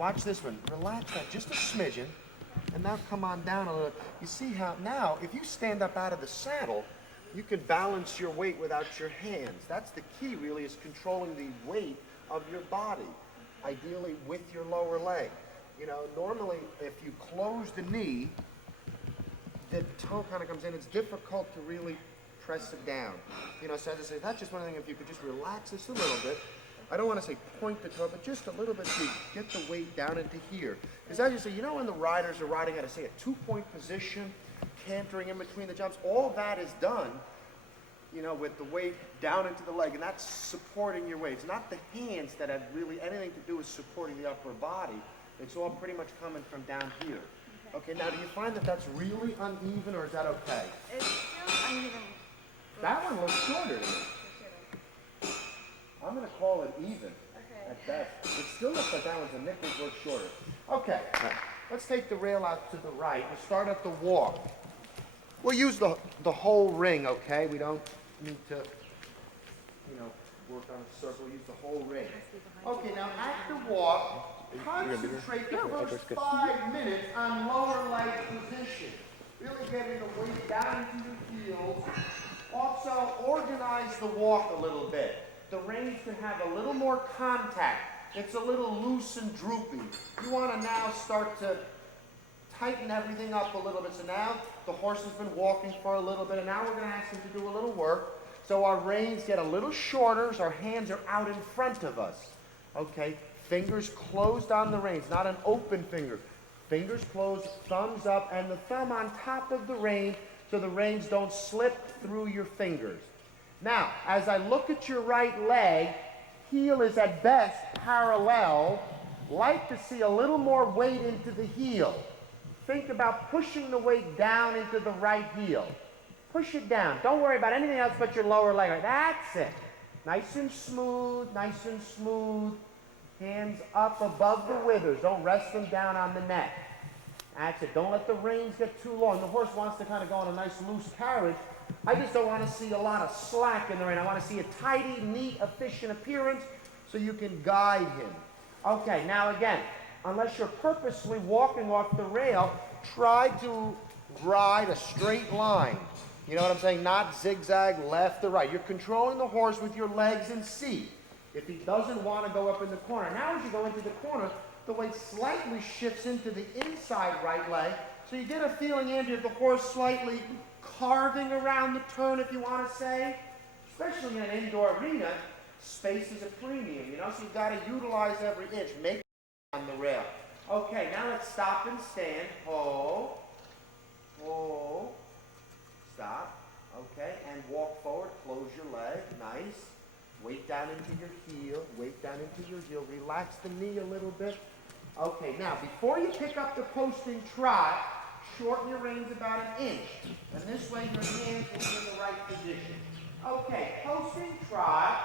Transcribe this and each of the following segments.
Watch this one. Relax that just a smidgen, and now come on down a little. You see how now, if you stand up out of the saddle, you can balance your weight without your hands. That's the key, really, is controlling the weight of your body, ideally with your lower leg. You know, normally, if you close the knee, the toe kind of comes in. It's difficult to really press it down. You know, so as I say, that's just one thing. If you could just relax this a little bit. I don't want to say point the toe, but just a little bit to get the weight down into here. Because as you say, you know when the riders are riding at, say, a two-point position, cantering in between the jumps, all that is done, you know, with the weight down into the leg, and that's supporting your weight. It's not the hands that have really anything to do with supporting the upper body. It's all pretty much coming from down here. Okay, now do you find that that's really uneven, or is that okay? It's still uneven. That one looks shorter to me. I'm going to call it even at best. It still looks like that one's a nickel's worth shorter. Okay, let's take the rail out to the right. We'll start at the walk. We'll use the whole ring, okay? We don't need to, you know, work on a circle. We'll use the whole ring. Okay, now at the walk, concentrate the first 5 minutes on lower leg position. Really getting the weight down into your heels. Also, organize the walk a little bit. The reins can have a little more contact. It's a little loose and droopy. You want to now start to tighten everything up a little bit. So now the horse has been walking for a little bit, and now we're going to ask him to do a little work. So our reins get a little shorter, so our hands are out in front of us. Okay, fingers closed on the reins, not an open finger. Fingers closed, thumbs up, and the thumb on top of the rein so the reins don't slip through your fingers. Now, as I look at your right leg, heel is at best parallel. Like to see a little more weight into the heel. Think about pushing the weight down into the right heel. Push it down. Don't worry about anything else but your lower leg. That's it. Nice and smooth, nice and smooth. Hands up above the withers. Don't rest them down on the neck. That's it. Don't let the reins get too long. The horse wants to kind of go on a nice loose carriage. I just don't want to see a lot of slack in the rein. I want to see a tidy, neat, efficient appearance so you can guide him. Okay, now again, unless you're purposely walking off the rail, try to ride a straight line. You know what I'm saying? Not zigzag left or right. You're controlling the horse with your legs and seat. If he doesn't want to go up in the corner. Now as you go into the corner, the weight slightly shifts into the inside right leg. So you get a feeling, Andrew, of the horse slightly carving around the turn, if you want to say. Especially in an indoor arena, space is a premium, you know, so you've got to utilize every inch. Make it on the rail. Okay, now let's stop and stand. Hold. Hold. Stop. Okay, and walk forward. Close your leg. Nice. Weight down into your heel. Weight down into your heel. Relax the knee a little bit. Okay, now before you pick up the posting trot, shorten your reins about an inch. And this way your hands will be in the right position. Okay, posting trot.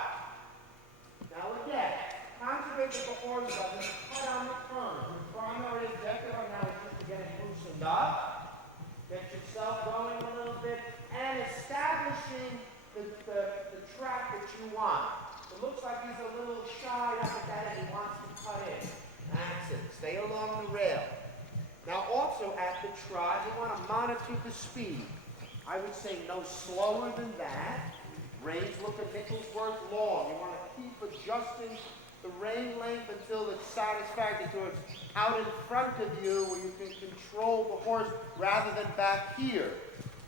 Now again, concentrate that the horse doesn't cut on the turn. Your primary objective right now is just to get it loosened up, get yourself going a little bit, and establishing the track that you want. It looks like he's a little shy up at that end. He wants to cut in. That's it. Stay along the rail. Now also at the trot, you want to monitor the speed. I would say no slower than that. Reins look a nickel's worth long. You want to keep adjusting the rein length until it's satisfactory, so it's out in front of you where you can control the horse rather than back here.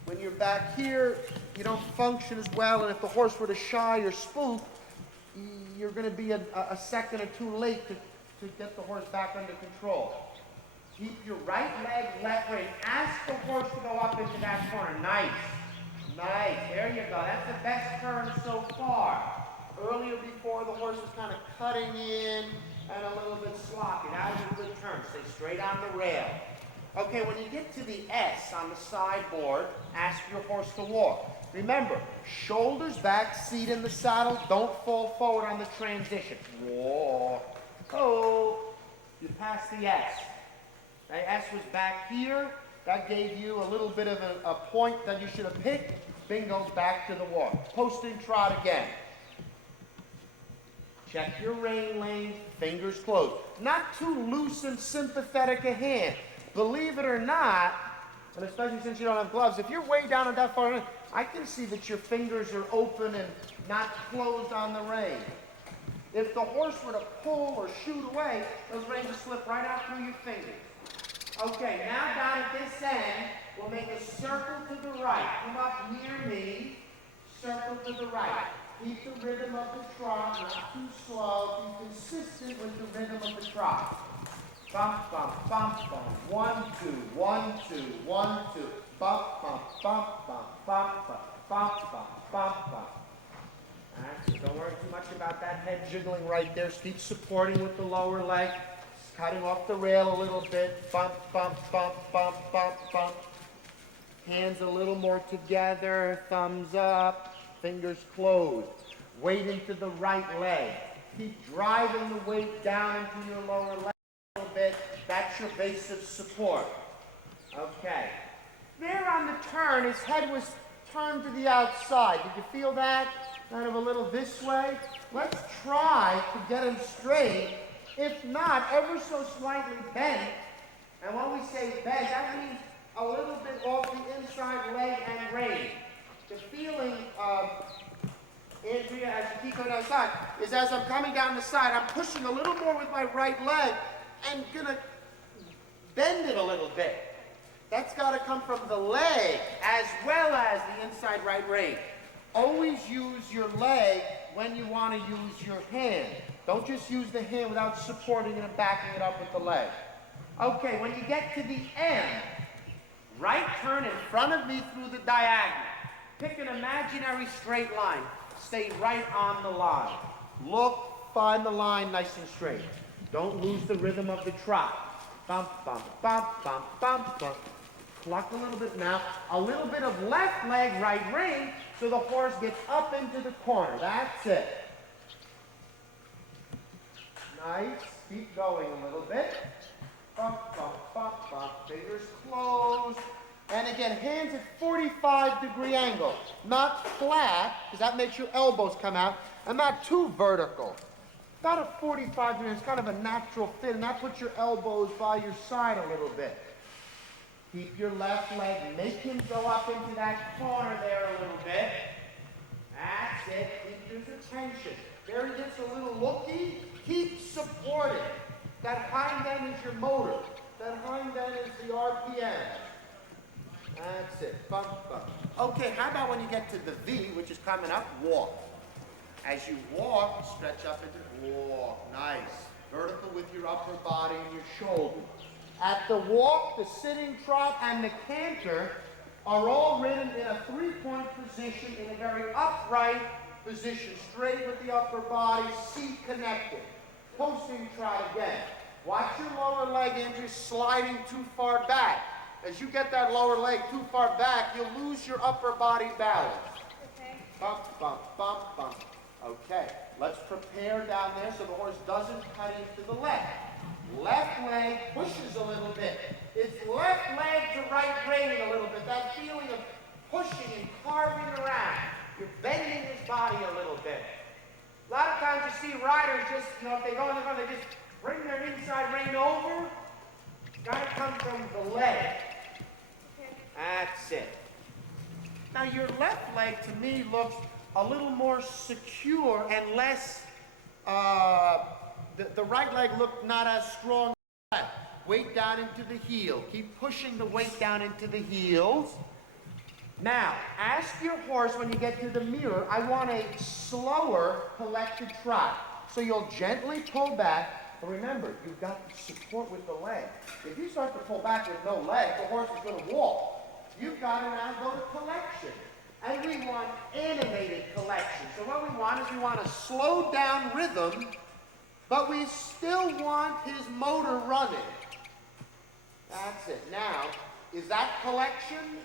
When you're back here, you don't function as well, and if the horse were to shy or spook, you're going to be a second or two late to get the horse back under control. Keep your right leg left rein. Ask the horse to go up into that corner. Nice. Nice. There you go. That's the best turn so far. Earlier before, the horse was kind of cutting in and a little bit sloppy. That was a good turn. Stay straight on the rail. Okay, when you get to the S on the sideboard, ask your horse to walk. Remember, shoulders back, seat in the saddle. Don't fall forward on the transition. Walk. Oh, you passed the S. The S was back here. That gave you a little bit of a point that you should have picked. Bingo, back to the walk. Posting trot again. Check your rein lane, fingers closed. Not too loose and sympathetic a hand. Believe it or not, and especially since you don't have gloves, if you're way down and that far in, I can see that your fingers are open and not closed on the rein. If the horse were to pull or shoot away, those reins will slip right out through your fingers. Okay, now down at this end, we'll make a circle to the right. Come up near me, circle to the right. Keep the rhythm of the trot, not too slow. Be consistent with the rhythm of the trot. Bump, bump, bump, bump. 1, 2, 1, 2, 1, 2. Bump, bump, bump, bump, bump, bump, bump, bump, bump, bump. All right, so don't worry too much about that head jiggling right there. Just keep supporting with the lower leg. Just cutting off the rail a little bit. Bump, bump, bump, bump, bump, bump. Hands a little more together. Thumbs up. Fingers closed. Weight into the right leg. Keep driving the weight down into your lower leg a little bit. That's your base of support. Okay. There on the turn, his head was turned to the outside. Did you feel that? Kind of a little this way. Let's try to get him straight. If not, ever so slightly bent. And when we say bent, that means a little bit off the inside leg and rein. The feeling, Andrea, as you keep going outside, is as I'm coming down the side, I'm pushing a little more with my right leg and gonna bend it a little bit. That's gotta come from the leg as well as the inside right rein. Always use your leg when you want to use your hand. Don't just use the hand without supporting it and backing it up with the leg. Okay, when you get to the end, right turn in front of me through the diagonal. Pick an imaginary straight line. Stay right on the line. Look, find the line nice and straight. Don't lose the rhythm of the trot. Bump, bump, bump, bump, bump, bump. Cluck a little bit now. A little bit of left leg, right rein, so the horse gets up into the corner. That's it. Nice. Keep going a little bit. Bump, bump, bump, bump. Fingers closed. And again, hands at 45-degree angle. Not flat, because that makes your elbows come out, and not too vertical. About a 45 degree, it's kind of a natural fit, and that puts your elbows by your side a little bit. Keep your left leg, make him go up into that corner there a little bit. That's it, keep his attention. There he gets a little looky, keep supporting. That hind end is your motor. That hind end is the RPM. That's it, bump, bump. Okay, how about when you get to the V, which is coming up, walk. As you walk, stretch up into walk, nice. Vertical with your upper body and your shoulders. At the walk, the sitting trot, and the canter are all ridden in a three-point position in a very upright position, straight with the upper body, seat connected. Posting trot again. Watch your lower leg, Andrew, sliding too far back. As you get that lower leg too far back, you'll lose your upper body balance. Okay. Bump, bump, bump, bump. Okay, let's prepare down there so the horse doesn't cut into the left. Left leg pushes a little bit. It's left leg to right rein a little bit. That feeling of pushing and carving around. You're bending his body a little bit. A lot of times you see riders just, if they go in the front, they just bring their inside rein over. Gotta come from the leg. That's it. Now your left leg to me looks a little more secure and less, the right leg looked not as strong. Weight down into the heel. Keep pushing the weight down into the heels. Now, ask your horse when you get to the mirror, I want a slower collected trot. So you'll gently pull back. But remember, you've got to support with the leg. If you start to pull back with no leg, the horse is going to walk. You've got to now go to collection. And we want animated collection. So what we want is we want a slowed down rhythm, but we still want his motor running. That's it. Now, is that collection?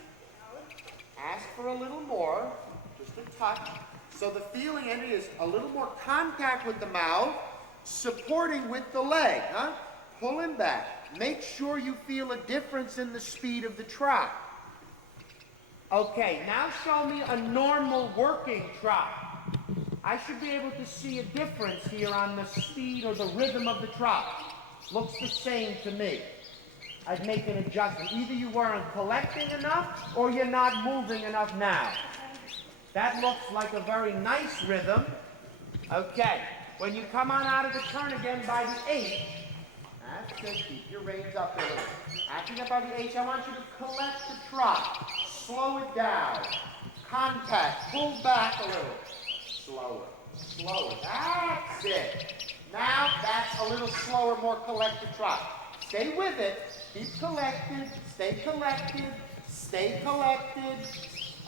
Ask for a little more, just a touch. So the feeling in it is a little more contact with the mouth, supporting with the leg, huh? Pull him back. Make sure you feel a difference in the speed of the trot. Okay, now show me a normal working trot. I should be able to see a difference here on the speed or the rhythm of the trot. Looks the same to me. I'd make an adjustment. Either you weren't collecting enough or you're not moving enough now. That looks like a very nice rhythm. Okay, when you come on out of the turn again by the H, that's it, keep your reins up a little. Acting up by the H, I want you to collect the trot. Slow it down. Contact, pull back a little. Slower, slower, that's it. Now that's a little slower, more collected trot. Stay with it, keep collected, stay collected, stay collected.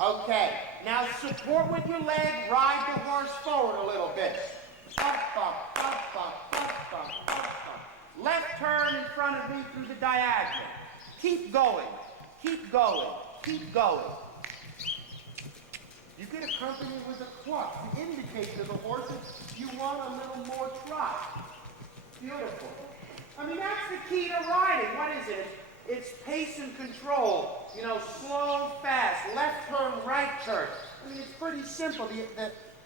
Okay, now support with your leg, ride the horse forward a little bit. Bump, bump, bump, bump, bump, bump, bump, bump. Left turn in front of me through the diagonal. Keep going, keep going, keep going. You can accompany with a cluck to indicate to the horse that you want a little more trot. Beautiful. I mean, that's the key to riding. What is it? It's pace and control. You know, slow, fast, left turn, right turn. I mean, it's pretty simple,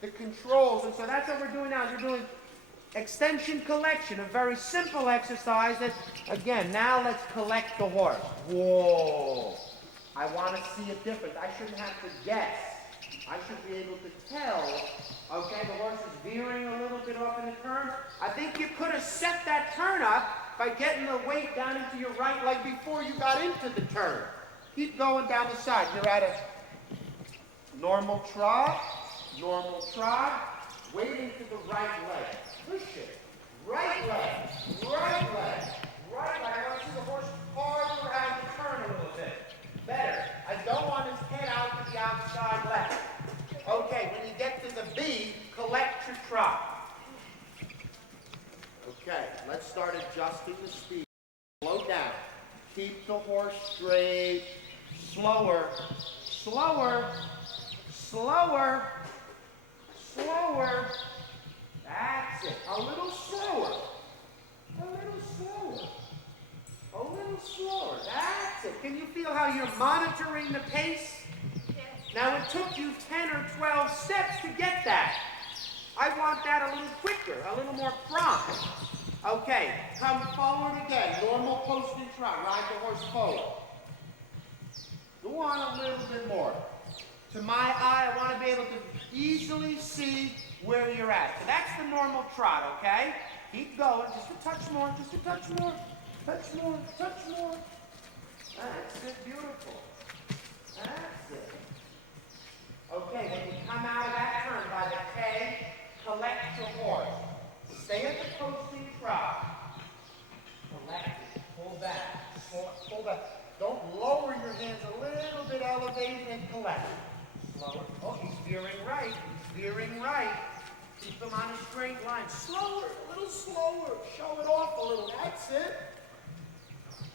the controls. And so that's what we're doing now. We're doing extension collection, a very simple exercise that, again, now let's collect the horse. Whoa. I want to see a difference. I shouldn't have to guess. I should be able to tell, okay, the horse is veering a little bit off in the turn. I think you could have set that turn up by getting the weight down into your right leg before you got into the turn. Keep going down the side. You're at a normal trot, waiting to the right leg. Push it. Right leg, right leg, right leg. I want to see the horse farther out the turn a little bit. Better. I don't want his head out to the outside left. Okay, when you get to the B, collect your trot. Okay, let's start adjusting the speed. Slow down. Keep the horse straight. Slower, slower, slower, slower. That's it. A little slower. A little slower. A little slower. That's it. Can you feel how you're monitoring the pace? Now, it took you 10 or 12 steps to get that. I want that a little quicker, a little more prompt. Okay, come forward again. Normal post and trot. Ride the horse forward. Go on a little bit more. To my eye, I want to be able to easily see where you're at. So that's the normal trot, okay? Keep going. Just a touch more, just a touch more. Touch more, touch more. That's it, beautiful. That's it. Okay, when you come out of that turn by the K, collect your horse. Stay at the posting trot. Collect it. Pull back. Pull back. Don't lower your hands a little bit elevated and collect. Slower. Oh, he's veering right. He's veering right. Keep him on a straight line. Slower, a little slower. Show it off a little. That's it.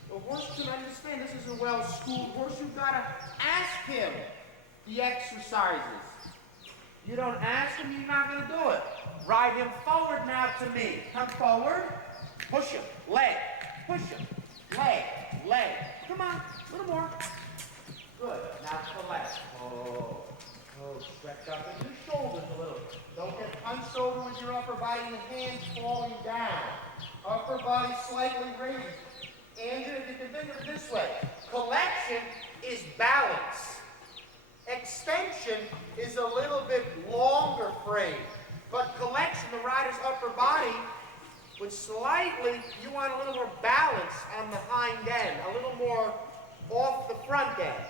The horse should understand this is a well-schooled horse. You've got to ask him the exercises. You don't ask him, you're not going to do it. Ride him forward now to me. Come forward. Push him. Leg. Push him. Leg. Leg. Come on. A little more. Good. Now collect. Oh. Oh, stretch up in your shoulders a little. Don't get hunched over with your upper body and the hands falling down. Upper body slightly raised. Andrew, if you can think of it this way, collection is balance. Extension is a little bit longer frame. But collection, the rider's upper body, with slightly, you want a little more balance on the hind end, a little more off the front end.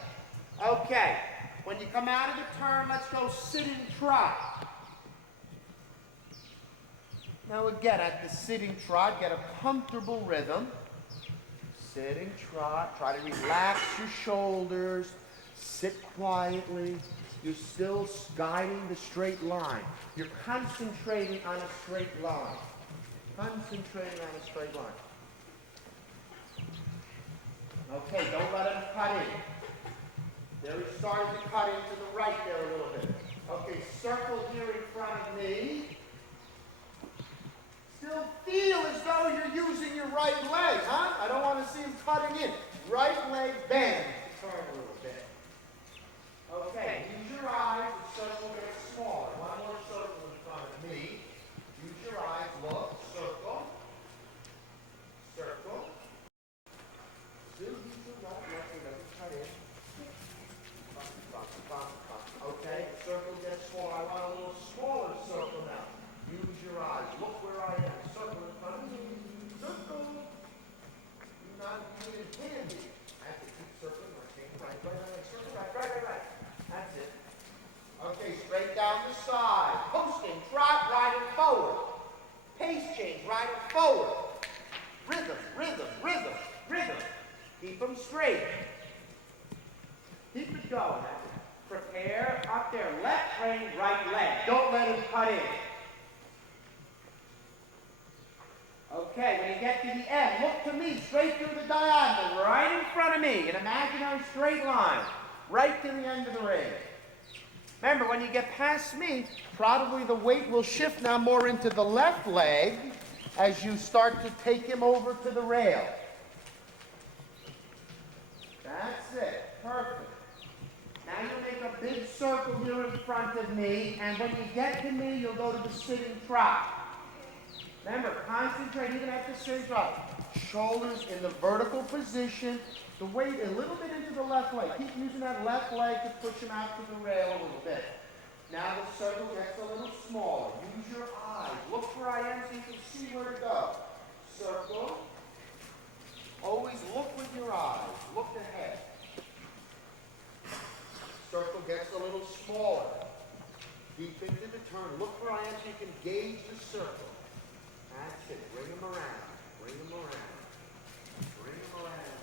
Okay, when you come out of the turn, let's go sitting trot. Now again, at the sitting trot, get a comfortable rhythm. Sitting trot, try to relax your shoulders, sit quietly. You're still guiding the straight line. You're concentrating on a straight line. Concentrating on a straight line. Okay, don't let him cut in. There he's starting to cut into the right there a little bit. Okay, circle here in front of me. Still feel as though you're using your right leg, huh? I don't want to see him cutting in. Right leg bend. Turn a little bit. Okay, use your eyes. The circle gets smaller. One more circle in front me. Use your eyes, look, circle, circle. Still use your right leg, so it doesn't cut in. Okay, the circle gets smaller. I want a little smaller circle now. Use your eyes. Look where I am. Circle in front of me. Circle. Do not even handy. I have to keep circling. Right. Circle right. That's it. Okay, straight down the side. Posting, trot, right and forward. Pace change, right and forward. Rhythm. Keep them straight. Keep it going. That's it. Prepare up there. Left rein, right leg. Don't let him cut in. Okay, when you get to the end, look to me, straight through the diagonal, right in front of me, an imaginary straight line, right to the end of the ring. Remember, when you get past me, probably the weight will shift now more into the left leg as you start to take him over to the rail. That's it. Perfect. Now you make a big circle here in front of me, and when you get to me, you'll go to the sitting trot. Remember, concentrate even at the sitting trot. Shoulders in the vertical position. The weight a little bit into the left leg. Keep using that left leg to push him out to the rail a little bit. Now the circle gets a little smaller. Use your eyes. Look where I am so you can see where to go. Circle. Always look with your eyes. Look ahead. Circle gets a little smaller. Deep into the turn. Look where I am so you can gauge the circle. That's it. Bring him around. Bring him around. Bring him around.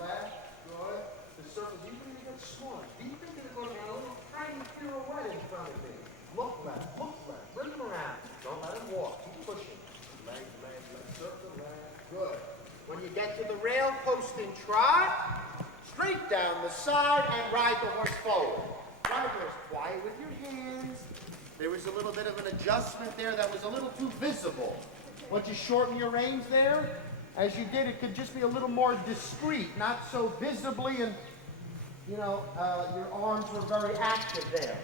Left. Good. The circle's even going to get smaller. Deep into the corner. A little tiny pirouette in front of me. Look left. Bring him around. Don't let him walk. Keep pushing. Leg. Circle, leg. Good. When you get to the rail, posting trot, straight down the side and ride the horse forward. Ride the horse quiet with your hands. There was a little bit of an adjustment there that was a little too visible. Once you shorten your reins there, as you did, it could just be a little more discreet, not so visibly, and, your arms were very active there.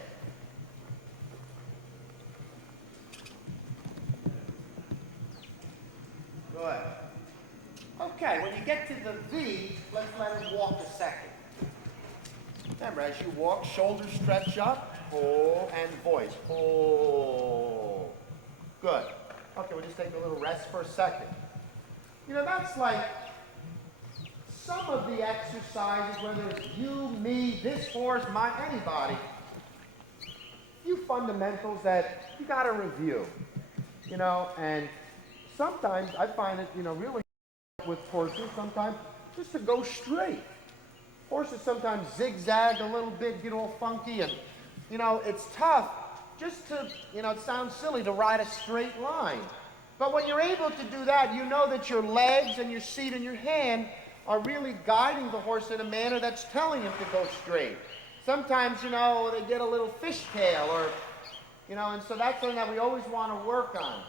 Good. Okay, when you get to the V, let's let him walk a second. Remember, as you walk, shoulders stretch up, pull, and voice. Pull. Good. Okay, we'll just take a little rest for a second. That's like some of the exercises, whether it's you, me, this horse, anybody, few fundamentals that you got to review, and sometimes I find it, really with horses, sometimes just to go straight. Horses sometimes zigzag a little bit, get all funky, and, it's tough just to, it sounds silly to ride a straight line. But when you're able to do that, you know that your legs and your seat and your hand are really guiding the horse in a manner that's telling him to go straight. Sometimes, they get a little fishtail or, and so that's something that we always want to work on,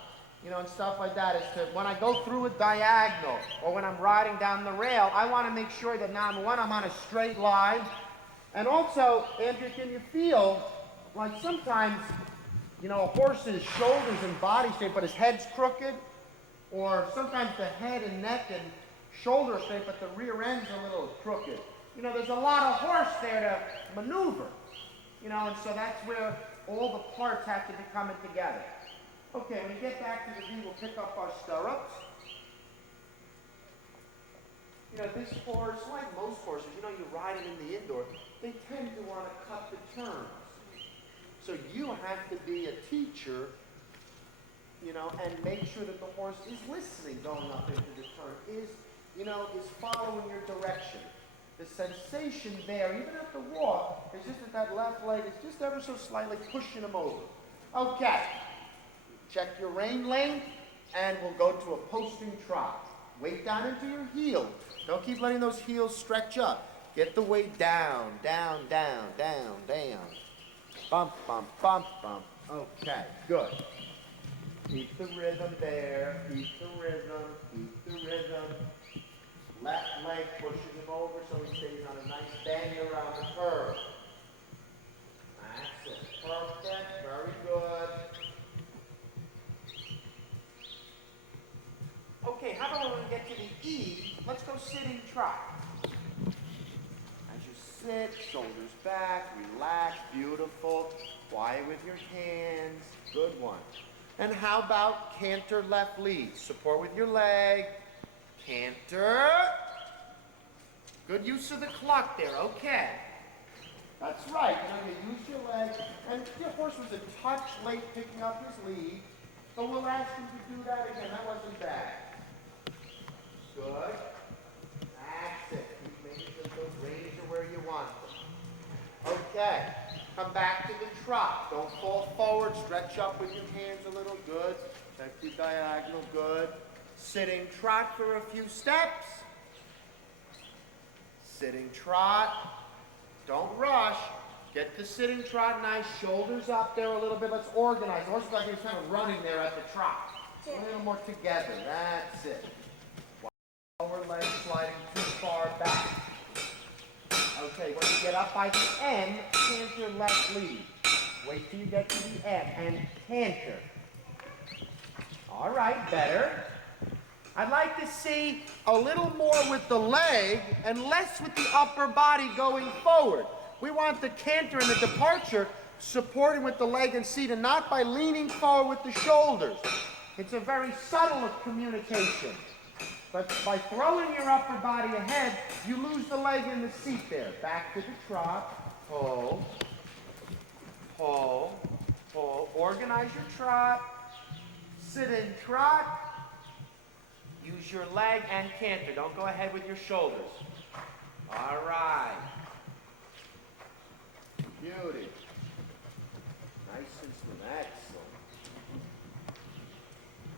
and stuff like that, is to, when I go through a diagonal or when I'm riding down the rail, I want to make sure that, number one, I'm on a straight line. And also, Andrew, can you feel like sometimes, a horse's shoulders and body shape, but his head's crooked, or sometimes the head and neck and shoulder shape, but the rear end's a little crooked. There's a lot of horse there to maneuver, and so that's where all the parts have to be coming together. Okay, when you get back to the V, we'll pick up our stirrups. This horse, like most horses, you ride it in the indoor, they tend to want to cut the turns. So you have to be a teacher, and make sure that the horse is listening going up into the turn, is following your direction. The sensation there, even at the walk, is just that left leg is just ever so slightly pushing him over. Okay. Check your rein length, and we'll go to a posting trot. Weight down into your heel. Don't keep letting those heels stretch up. Get the weight down. Bump. Okay, good. Keep the rhythm there. Keep the rhythm. Left leg pushes him over so he stays on a nice bend around the curve. That's it. Perfect. Very good. let's go sitting trot. As you sit, shoulders back, relax, beautiful. Quiet with your hands, good one. And how about canter left lead? Support with your leg, canter. Good use of the clock there, okay. That's right, you use your leg, and the horse was a touch late picking up his lead, but we'll ask him to do that again. That wasn't bad. Good. That's it. Keep making sure those reins are where you want them. Okay. Come back to the trot. Don't fall forward. Stretch up with your hands a little. Good. Check your diagonal. Good. Sitting trot for a few steps. Sitting trot. Don't rush. Get the sitting trot nice. Shoulders up there a little bit. Let's organize. The horse is like he's kind of running there at the trot. A little more together. That's it. Lower leg sliding too far back. Okay, when you get up by the end, canter left lead. Wait till you get to the end and canter. All right, better. I'd like to see a little more with the leg and less with the upper body going forward. We want the canter and the departure supporting with the leg and seat and not by leaning forward with the shoulders. It's a very subtle communication. But by throwing your upper body ahead, you lose the leg in the seat there. Back to the trot. Pull. Pull. Pull. Organize your trot. Sit in trot. Use your leg and canter. Don't go ahead with your shoulders. All right. Beauty. Nice and smooth. Excellent.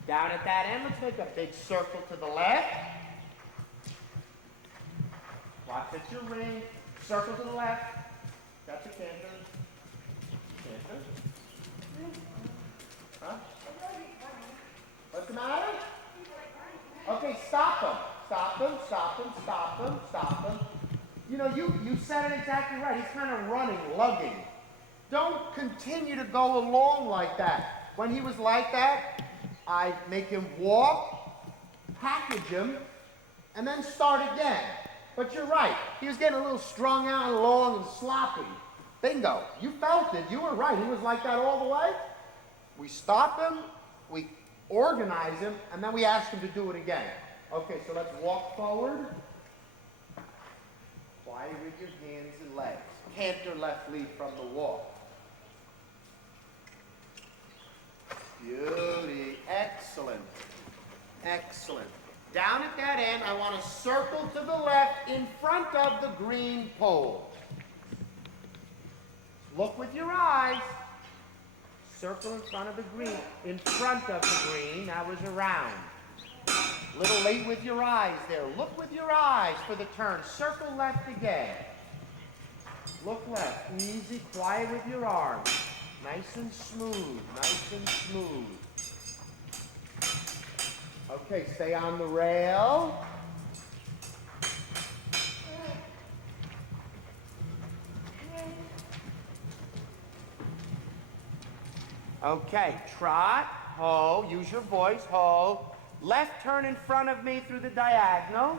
Down at that end, let's make a big circle to the left. Watch at your ring. Circle to the left. Got your canter. Canter. Huh? What's the matter? Okay, stop him. Stop him, stop him, stop him, stop him. You know, you said it exactly right. He's kind of running, lugging. Don't continue to go along like that. When he was like that, I make him walk, package him, and then start again. But you're right. He was getting a little strung out, long, and sloppy. Bingo. You felt it. You were right. He was like that all the way. We stop him, we organize him, and then we ask him to do it again. Okay, so let's walk forward. Quiet with your hands and legs. Canter left lead from the walk. Beauty. Excellent. Excellent. Down at that end, I want to circle to the left in front of the green pole. Look with your eyes. Circle in front of the green. In front of the green. That was around. Little late with your eyes there. Look with your eyes for the turn. Circle left again. Look left. Easy, quiet with your arms. Nice and smooth. Nice and smooth. Okay, stay on the rail. Okay, trot, ho, use your voice, ho. Left turn in front of me through the diagonal.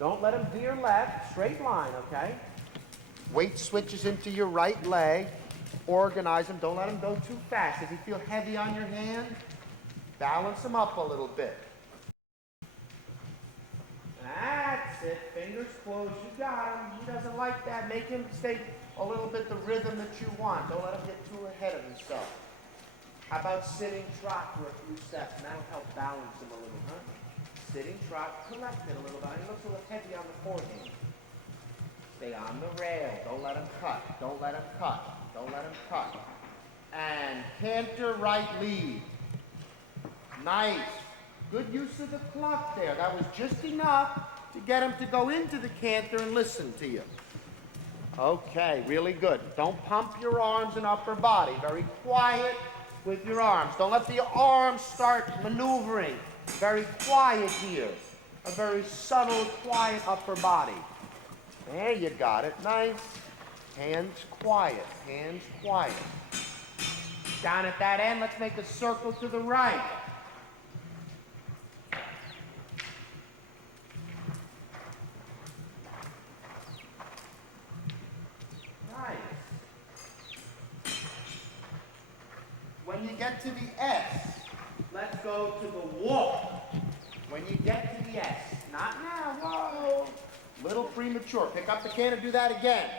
Don't let him veer left, straight line, okay? Weight switches into your right leg. Organize him, don't let him go too fast. Does he feel heavy on your hand? Balance him up a little bit. That's it, fingers closed, you got him. He doesn't like that, make him stay a little bit the rhythm that you want. Don't let him get too ahead of himself. How about sitting trot for a few steps? And that'll help balance him a little, huh? Sitting trot, collect it a little bit. He looks a little heavy on the forehand. Stay on the rail. Don't let him cut. Don't let him cut. Don't let him cut. And canter right lead. Nice. Good use of the clock there. That was just enough to get him to go into the canter and listen to you. Okay, really good. Don't pump your arms and upper body. Very quiet with your arms. Don't let the arms start maneuvering. Very quiet here. A very subtle, quiet upper body. There you got it. Nice. Hands quiet. Hands quiet. Down at that end, let's make a circle to the right. When you get to the S, let's go to the walk. When you get to the S, not now, whoa. Little premature. Pick up the can and do that again.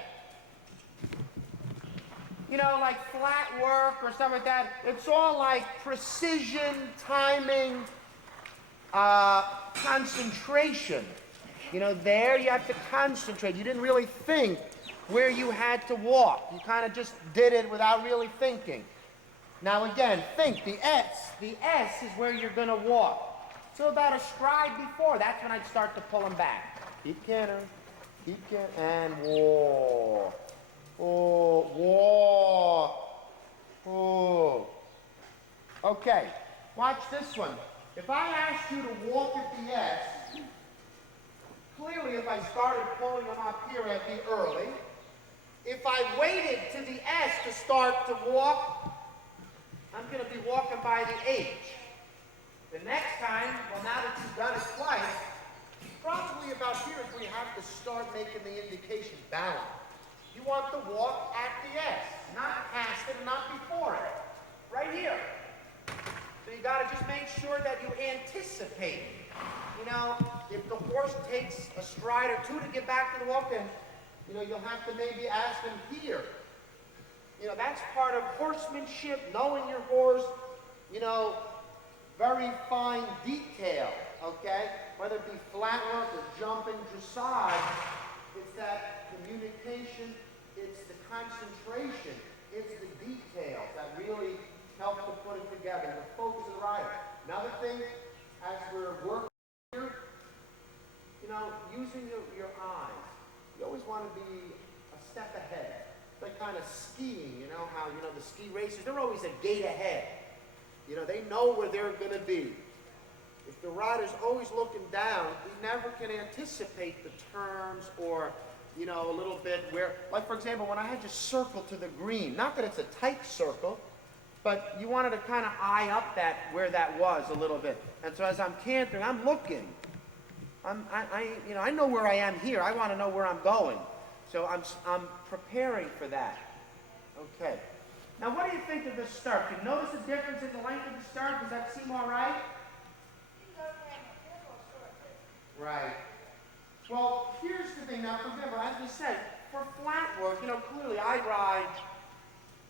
You know, like flat work or stuff like that, it's all like precision, timing, concentration. You know, there you have to concentrate. You didn't really think where you had to walk. You kind of just did it without really thinking. Now again, think, the S is where you're going to walk. So about a stride before, that's when I'd start to pull them back. Keep canter, and walk. Oh, walk. Oh. Okay, watch this one. If I asked you to walk at the S, clearly if I started pulling them up here, I'd be early. If I waited to the S to start to walk, I'm going to be walking by the H. The next time, well, now that you've done it twice, probably about here is where you have to start making the indication balance. You want to walk at the S, not past it and not before it. Right here. So you got to just make sure that you anticipate. You know, if the horse takes a stride or two to get back to the walk, then, you know, you'll have to maybe ask him here. You know, that's part of horsemanship, knowing your horse, you know, very fine detail, okay? Whether it be flat work or jumping, dressage, it's that communication, it's the concentration, it's the details that really help to put it together, the focus of the rider. Another thing, as we're working here, you know, using your eyes. You always want to be a step ahead. It's like kind of skiing, you know, how, you know, the ski racers, they're always a gate ahead. You know, they know where they're going to be. If the rider's always looking down, we never can anticipate the turns or, you know, a little bit where, like for example, when I had you circle to the green, not that it's a tight circle, but you wanted to kind of eye up that, where that was a little bit. And so as I'm cantering, I'm looking. You know, I know where I am here. I want to know where I'm going. So I'm preparing for that. Okay. Now, what do you think of the start? Do you notice the difference in the length of the start? Does that seem all right? Right. Well, here's the thing. Now, for example, as we said, for flat work, you know, clearly I ride,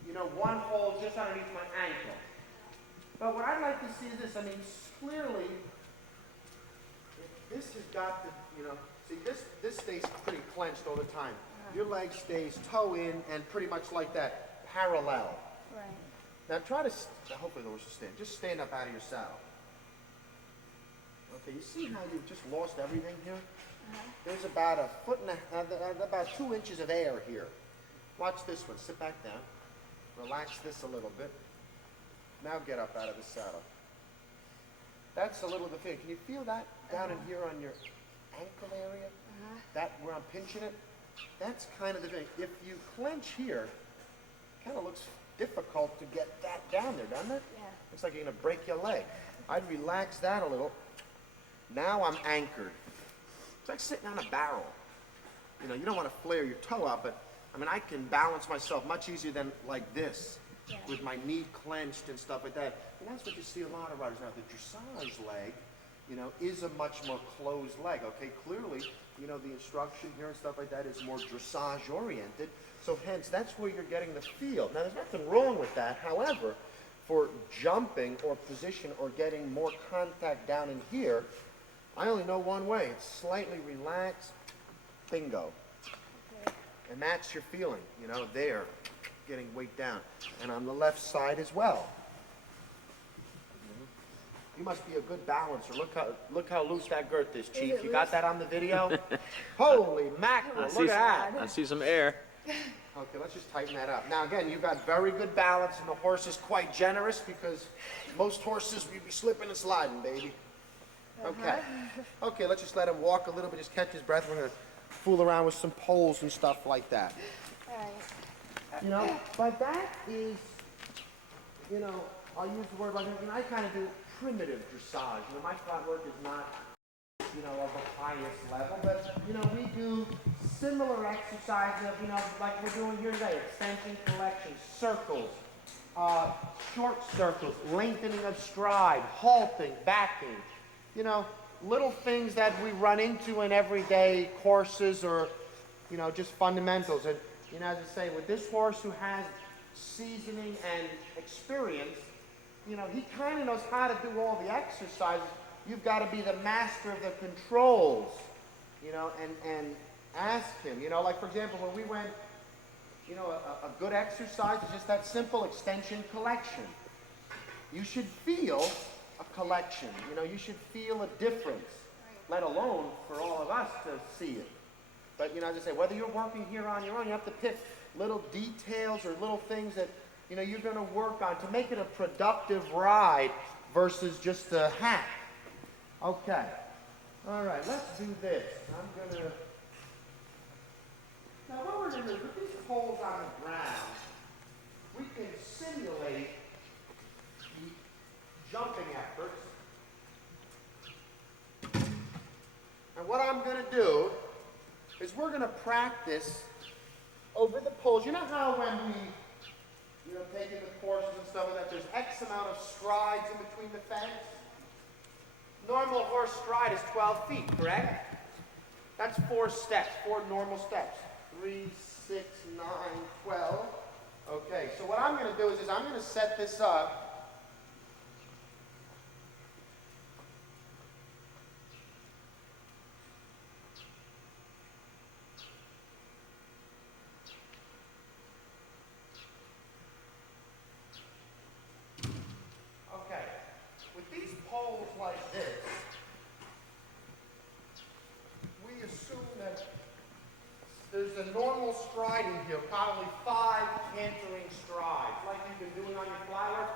you know, one hole just underneath my ankle. But what I'd like to see is this. I mean, clearly, this has got to, you know, see, this stays pretty clenched all the time. Your leg stays toe in and pretty much like that. Parallel. Right. Now try to, hopefully the horse will stand. Just stand up out of your saddle. Okay, you see how you've just lost everything here? There's about a foot and about 2 inches of air here. Watch this one. Sit back down. Relax this a little bit. Now get up out of the saddle. That's a little bit thing. Can you feel that down in here on your ankle area? That where I'm pinching it? That's kind of the thing. If you clench here, kind of looks difficult to get that down there, doesn't it? Yeah. Looks like you're going to break your leg. I'd relax that a little. Now I'm anchored. It's like sitting on a barrel. You know, you don't want to flare your toe out, but I mean, I can balance myself much easier than like this, with my knee clenched and stuff like that. And that's what you see a lot of riders now. The dressage leg, you know, is a much more closed leg. Okay, clearly, you know, the instruction here and stuff like that is more dressage oriented. So hence, that's where you're getting the feel. Now, there's nothing wrong with that. However, for jumping or position or getting more contact down in here, I only know one way. It's slightly relaxed, bingo. Okay. And that's your feeling, you know, there, getting weight down. And on the left side as well. You must be a good balancer. Look how loose that girth is, Chief. You got that on the video? Holy mackerel, look at that. I see some air. Okay, let's just tighten that up. Now again, you've got very good balance and the horse is quite generous because most horses you'd be slipping and sliding, baby. Okay. Okay, let's just let him walk a little bit, just catch his breath. We're gonna fool around with some poles and stuff like that. All right. You know, but that is, you know, I'll use the word like, you know, I kind of do primitive dressage. You know, my flat work is not, you know, of the highest level, but, you know, we do similar exercises of, you know, like we're doing here today, extension, collection, circles, short circles, lengthening of stride, halting, backing. You know, little things that we run into in everyday courses or, you know, just fundamentals. And, you know, as I say, with this horse who has seasoning and experience, you know, he kind of knows how to do all the exercises. You've got to be the master of the controls, you know, and ask him. You know, like, for example, when we went, you know, a good exercise is just that simple extension collection. You should feel a collection. You know, you should feel a difference, let alone for all of us to see it. But, you know, as I say, whether you're working here on your own, you have to pick little details or little things that, you know, you're going to work on to make it a productive ride versus just a hack. Okay. All right, let's do this. I'm going to... Now, what we're going to do is with these poles on the ground, we can simulate the jumping efforts. And what I'm going to do is we're going to practice over the poles. You know how when we, you know, take in the courses and stuff like that, there's X amount of strides in between the fence? Normal horse stride is 12 feet, correct? That's 4 steps, 4 normal steps. 3, 6, 9, 12. Okay, so what I'm going to do is I'm going to set this up. Okay, with these poles like this, we assume that there's a normal stride in here, probably 5 cantering strides, like you've been doing on your flower,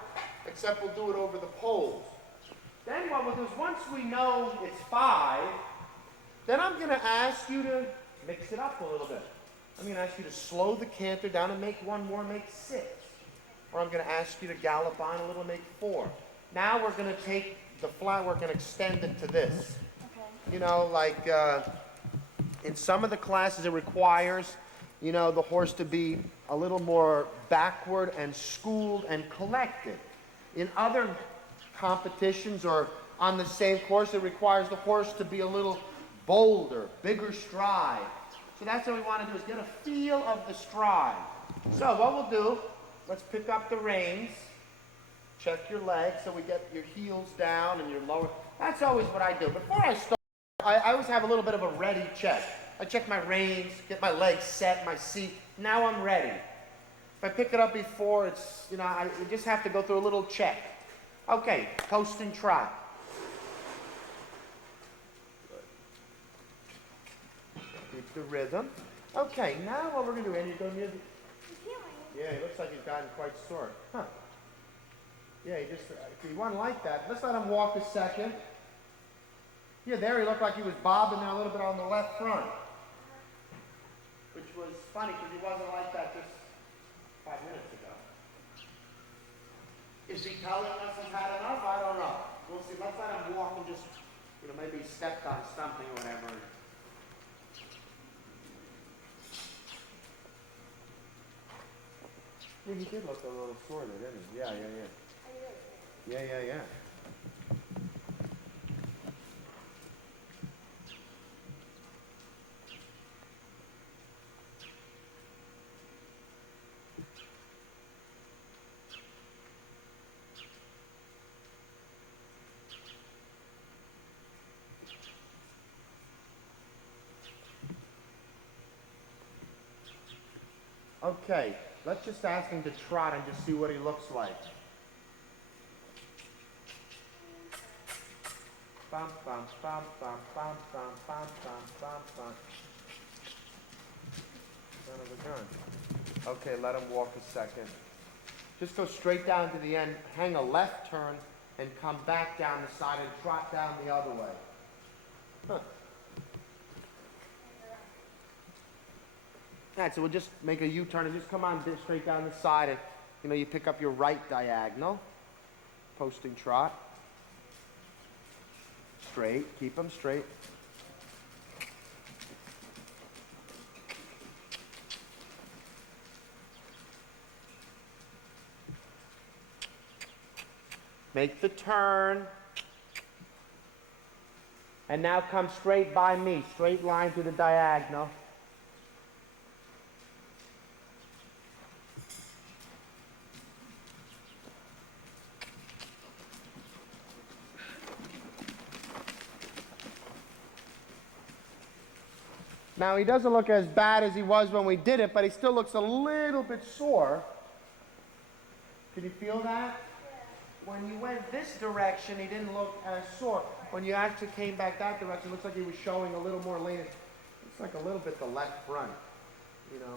except we'll do it over the poles. Then what we'll do is once we know it's 5, then I'm going to ask you to mix it up a little bit. I'm going to ask you to slow the canter down and make one more, make 6. Or I'm going to ask you to gallop on a little and make 4. Now we're going to take the flower, we're going to extend it to this. Okay. You know, like in some of the classes it requires, you know, the horse to be a little more backward and schooled and collected. In other competitions or on the same course, it requires the horse to be a little bolder, bigger stride. So that's what we want to do, is get a feel of the stride. So what we'll do, let's pick up the reins, check your legs so we get your heels down and your lower. That's always what I do. Before I start, I always have a little bit of a ready check. I check my reins, get my legs set, my seat. Now I'm ready. If I pick it up before, it's, you know, I just have to go through a little check. Okay, post and trot. Keep the rhythm. Okay, now what we're going to do, Andy, you're going to... Yeah, he looks like he's gotten quite sore. Huh. Yeah, he wasn't like that. Let's let him walk a second. Yeah, there he looked like he was bobbing there a little bit on the left front. Which was funny because he wasn't like that just 5 minutes ago. Is he telling us he's had enough? I don't know. We'll see. Let's let him walk and just, you know, maybe he stepped on something or whatever. Yeah, he did look a little sore there, didn't he? Yeah. Okay, let's just ask him to trot and just see what he looks like. Bum, bum, bum, bum, bum, bum, bum, bum, bum, bum. Son of a gun. Okay, let him walk a second. Just go straight down to the end, hang a left turn, and come back down the side and trot down the other way. Huh. All right, so we'll just make a U-turn and just come on straight down the side and, you know, you pick up your right diagonal. Posting trot. Straight, keep them straight. Make the turn. And now come straight by me, straight line to the diagonal. Now he doesn't look as bad as he was when we did it, but he still looks a little bit sore. Can you feel that? Yeah. When you went this direction, he didn't look as sore. When you actually came back that direction, it looks like he was showing a little more lean. It's like a little bit the left front, you know.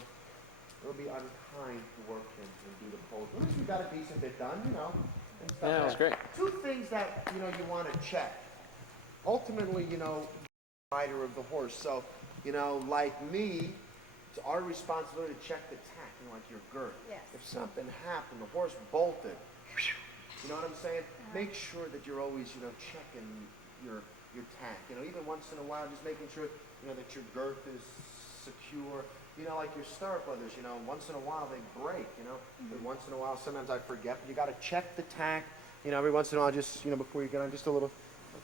It'll be unkind to work and do the pose. At least we got a decent bit done, you know. And stuff Yeah, that was great. Two things that, you know, you want to check. Ultimately, you know, rider of the horse. So, you know, like me, it's our responsibility to check the tack, you know, like your girth. Yes. If something happened, the horse bolted, you know what I'm saying? Make sure that you're always, you know, checking your tack. You know, even once in a while, just making sure, you know, that your girth is secure. You know, like your stirrup leathers, you know, once in a while they break, you know. But once in a while, sometimes I forget, but you got to check the tack. You know, every once in a while, just, you know, before you get on, just a little,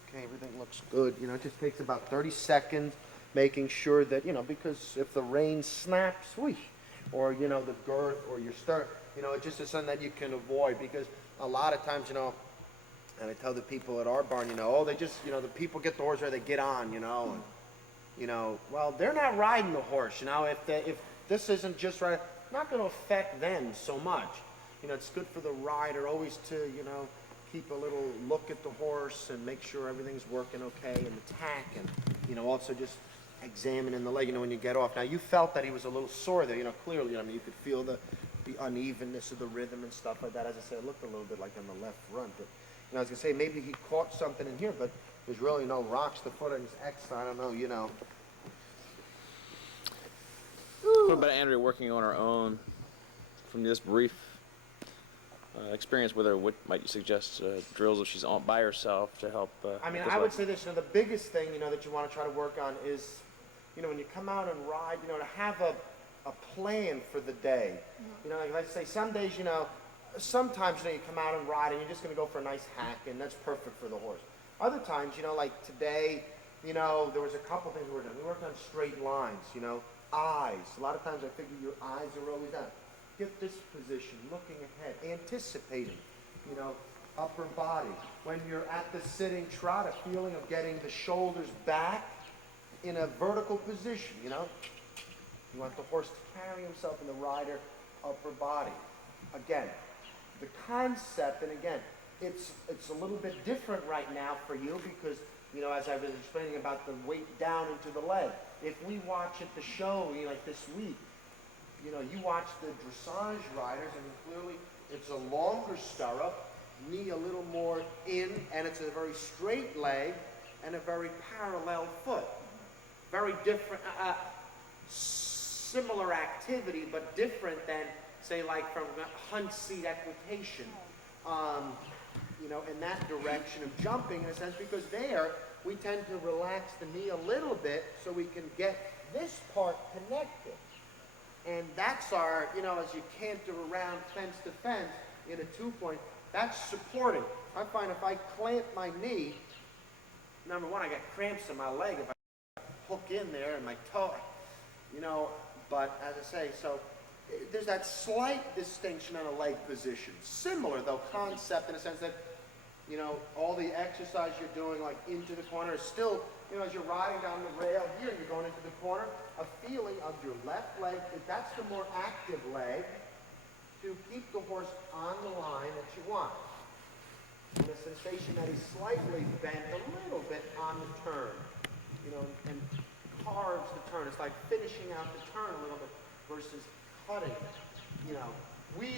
okay, everything looks good. You know, it just takes about 30 seconds, making sure that, you know, because if the rein snaps, whoosh, or, you know, the girth or your stirrup, you know, it just is something that you can avoid, because a lot of times, you know, and I tell the people at our barn, you know, oh, they just, you know, the people get the horse or they get on, you know, and, you know, well, they're not riding the horse, you know, if this isn't just right, it's not going to affect them so much. You know, it's good for the rider always to, you know, keep a little look at the horse and make sure everything's working okay, and the tack, and, you know, also just examining the leg, you know, when you get off. Now, you felt that he was a little sore there, you know, clearly, you know, I mean, you could feel the unevenness of the rhythm and stuff like that. As I said, it looked a little bit like on the left front, but, you know, I was going to say, maybe he caught something in here, but there's really no rocks. The foot is X, I don't know, you know. What about Andrea working on her own from this brief experience with her? What might you suggest drills if she's on by herself to help? I mean, I would say this, you know, the biggest thing, you know, that you want to try to work on is, you know, when you come out and ride, you know, to have a plan for the day. You know, like I say, some days, you know, sometimes, you know, you come out and ride and you're just going to go for a nice hack, and that's perfect for the horse. Other times, you know, like today, you know, there was a couple things we were doing. We worked on straight lines, you know, eyes. A lot of times I figure your eyes are always down. Get this position, looking ahead, anticipating, you know, upper body. When you're at the sitting trot, a feeling of getting the shoulders back in a vertical position, you know. You want the horse to carry himself in the rider, upper body. Again, the concept, and again, it's a little bit different right now for you because, you know, as I was explaining about the weight down into the leg. If we watch at the show, you know, like this week, you know, you watch the dressage riders, and clearly it's a longer stirrup, knee a little more in, and it's a very straight leg and a very parallel foot. Very different, similar activity, but different than, say, like from hunt seat equitation. You know, in that direction of jumping, in a sense, because there we tend to relax the knee a little bit so we can get this part connected. And that's our, you know, as you canter around fence to fence in a 2-point, that's supporting. I find if I clamp my knee, number one, I got cramps in my leg if I hook in there and my toe, you know, but as I say, so there's that slight distinction on a leg position. Similar, though, concept in a sense that, you know, all the exercise you're doing, like into the corner, is still, you know, as you're riding down the rail here, you're going into the corner, a feeling of your left leg, that's the more active leg, to keep the horse on the line that you want. And the sensation that he's slightly bent a little bit on the turn, you know, and carves the turn. It's like finishing out the turn a little bit versus cutting it. You know, we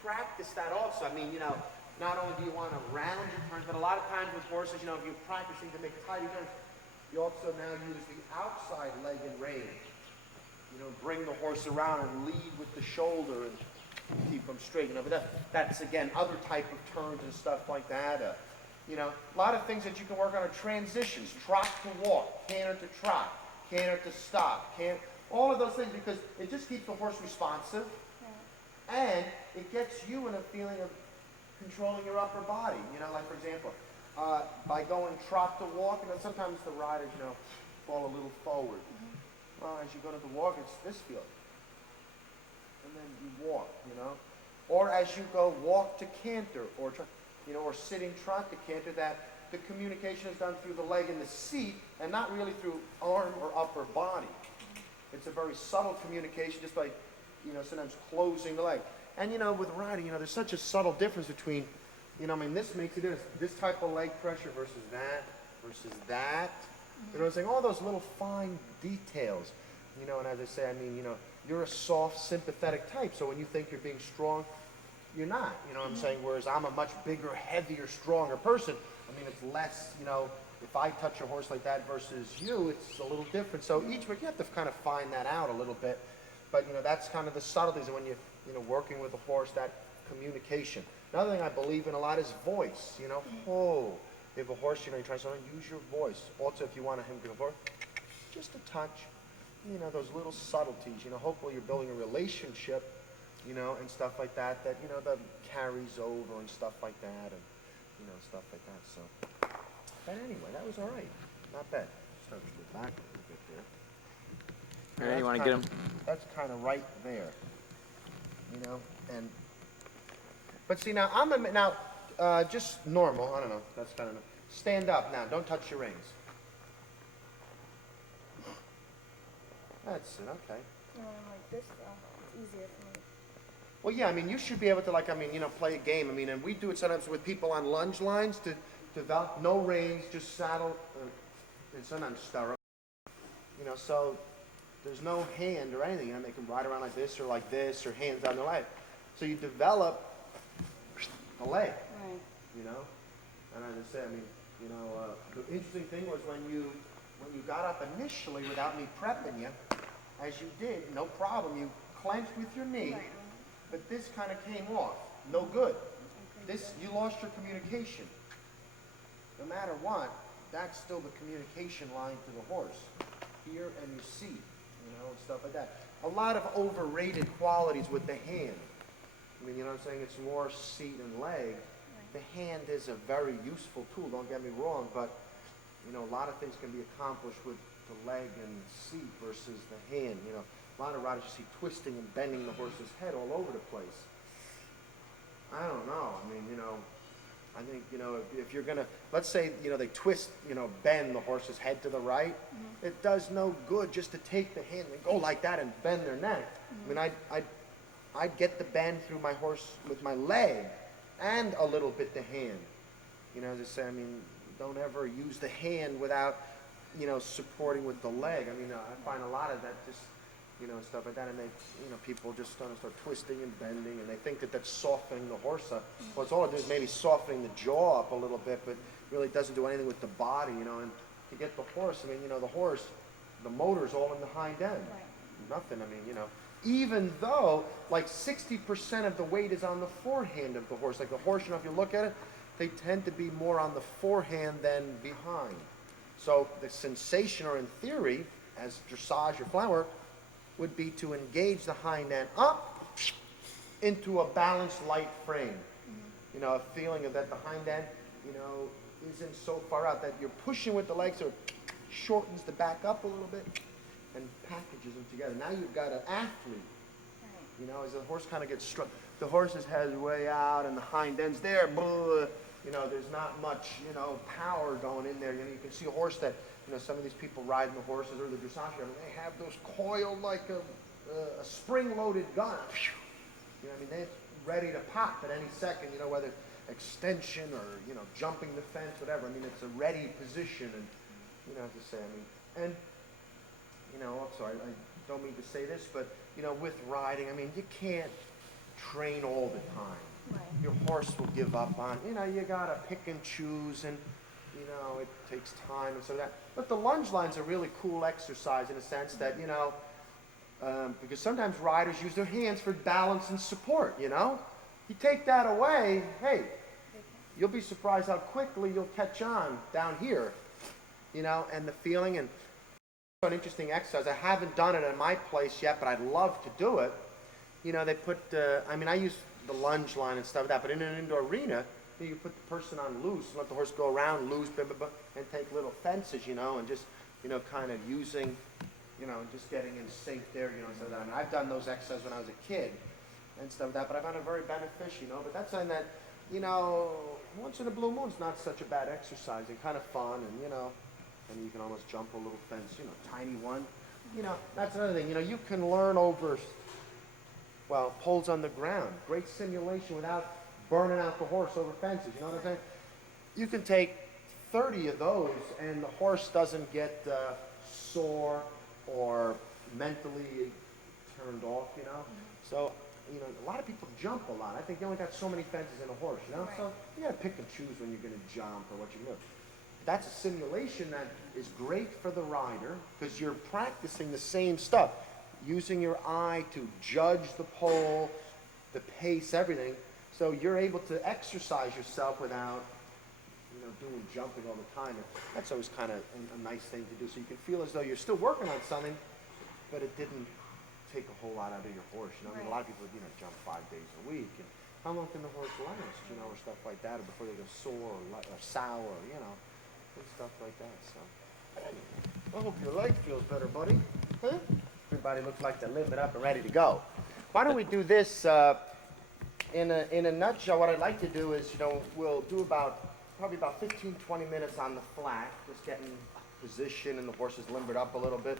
practice that also. I mean, you know, not only do you want to round your turns, but a lot of times with horses, you know, if you're practicing to make tighty turns, you also now use the outside leg and rein. You know, bring the horse around and lead with the shoulder and keep them straight. You know, but that's again other type of turns and stuff like that. You know, a lot of things that you can work on are transitions: trot to walk, canter to trot, canter to stop, all of those things, because it just keeps the horse responsive, and it gets you in a feeling of controlling your upper body. You know, like for example, by going trot to walk, you know, sometimes the riders, you know, fall a little forward. Well, as you go to the walk, it's this feel. And then you walk, you know. Or as you go walk to canter, or you know, or sitting trot to canter, that the communication is done through the leg in the seat and not really through arm or upper body. It's a very subtle communication, just by, you know, sometimes closing the leg. And you know, with riding, you know, there's such a subtle difference between, you know, I mean, this makes a difference. This type of leg pressure versus that, versus that. You know what I'm saying? All those little fine details. You know, and as I say, I mean, you know, you're a soft, sympathetic type. So when you think you're being strong, you're not. You know what I'm saying? Whereas I'm a much bigger, heavier, stronger person. I mean, it's less, you know, if I touch a horse like that versus you, it's a little different. So each week you have to kind of find that out a little bit. But, you know, that's kind of the subtleties of when you know, working with a horse, that communication. Another thing I believe in a lot is voice. You know, oh, if a horse, you know, you try something, use your voice. Also, if you want him to go forward, just a touch. You know, those little subtleties. You know, hopefully you're building a relationship, you know, and stuff like that, that, you know, that carries over and stuff like that, and, you know, stuff like that. So, but anyway, that was all right. Not bad. So, go back a little bit there. All right, you want to get him? That's kind of right there. You know, and, but see, now, now, just normal, I don't know, that's kind of, stand up now, don't touch your reins. That's it, okay. Like this though, it's easier for me. Well, yeah, I mean, you should be able to, like, I mean, you know, play a game. I mean, and we do it sometimes with people on lunge lines to develop no reins, just saddle, and sometimes stirrup. You know, so there's no hand or anything. You know, they can ride around like this, or hands on the leg. So you develop the leg. Right. You know, and as I say, I mean, you know, the interesting thing was when you got up initially without me prepping you, as you did, no problem. You clenched with your knee. Right. But this kind of came off. No good. This, you lost your communication. No matter what, that's still the communication line to the horse. Here and your seat, you know, and stuff like that. A lot of overrated qualities with the hand. I mean, you know what I'm saying? It's more seat and leg. The hand is a very useful tool, don't get me wrong, but, you know, a lot of things can be accomplished with the leg and seat versus the hand, you know. A lot of riders you see twisting and bending the horse's head all over the place. I don't know. I mean, you know, I think, you know, if you're going to, let's say, you know, they twist, you know, bend the horse's head to the right, it does no good just to take the hand and go like that and bend their neck. I mean, I'd get the bend through my horse with my leg and a little bit the hand. You know, as I say, I mean, don't ever use the hand without, you know, supporting with the leg. I mean, I find a lot of that just, you know, stuff like that, and they, you know, people just start twisting and bending, and they think that that's softening the horse up. Well, it's all it is, maybe softening the jaw up a little bit, but really doesn't do anything with the body, you know. And to get the horse, I mean, you know, the horse, the motor's all in the hind end. Right. Nothing, I mean, you know. Even though, like 60% of the weight is on the forehand of the horse. Like the horse, you know, if you look at it, they tend to be more on the forehand than behind. So the sensation, or in theory, as dressage or flower, would be to engage the hind end up into a balanced light frame. You know, a feeling of that the hind end, you know, isn't so far out that you're pushing with the legs, so it shortens the back up a little bit and packages them together. Now you've got an athlete. You know, as the horse kind of gets struck, the horse's head is way out and the hind end's there. Blah, you know, there's not much, you know, power going in there. You know, you can see a horse that, you know, some of these people riding the horses or the dressage, I mean, they have those coiled like a spring-loaded gun. You know, I mean, they're ready to pop at any second, you know, whether extension or, you know, jumping the fence, whatever. I mean, it's a ready position, and, you know, to say, I mean, and, you know, also, I don't mean to say this, but, you know, with riding, I mean, you can't train all the time. Right. Your horse will give up on, you know, you gotta pick and choose, and, you know, it takes time and so that. But the lunge line's a really cool exercise in a sense that, you know, because sometimes riders use their hands for balance and support, you know. You take that away, hey, you'll be surprised how quickly you'll catch on down here, you know, and the feeling. And an interesting exercise, I haven't done it in my place yet, but I'd love to do it. You know, they put, I mean, I use the lunge line and stuff like that. But in an indoor arena, you can put the person on loose, let the horse go around loose, blah, blah, blah, and take little fences, and just, kind of using, just getting in sync there, so that, I mean, I've done those exercises when I was a kid and stuff like that, but I found it very beneficial, but that's something that, once in a blue moon, it's not such a bad exercise and kind of fun, and you can almost jump a little fence, tiny one. That's another thing, you can learn over, well, poles on the ground, great simulation without burning out the horse over fences, you know what I'm saying? You can take 30 of those and the horse doesn't get sore or mentally turned off, So, a lot of people jump a lot. I think you only got so many fences in a horse, Right. So you gotta pick and choose when you're gonna jump or what you're gonna do. That's a simulation that is great for the rider because you're practicing the same stuff, using your eye to judge the pole, the pace, everything. So you're able to exercise yourself without, doing jumping all the time. And that's always kind of a nice thing to do. So you can feel as though you're still working on something, but it didn't take a whole lot out of your horse. I mean, a lot of people, jump 5 days a week. And how long can the horse last, or stuff like that, or before they go sore or sour, and stuff like that. So I hope your leg feels better, buddy. Huh? Everybody looks like they're living up and ready to go. Why don't we do this in a nutshell? What I'd like to do is, we'll do probably about 15, 20 minutes on the flat, just getting position and the horse is limbered up a little bit.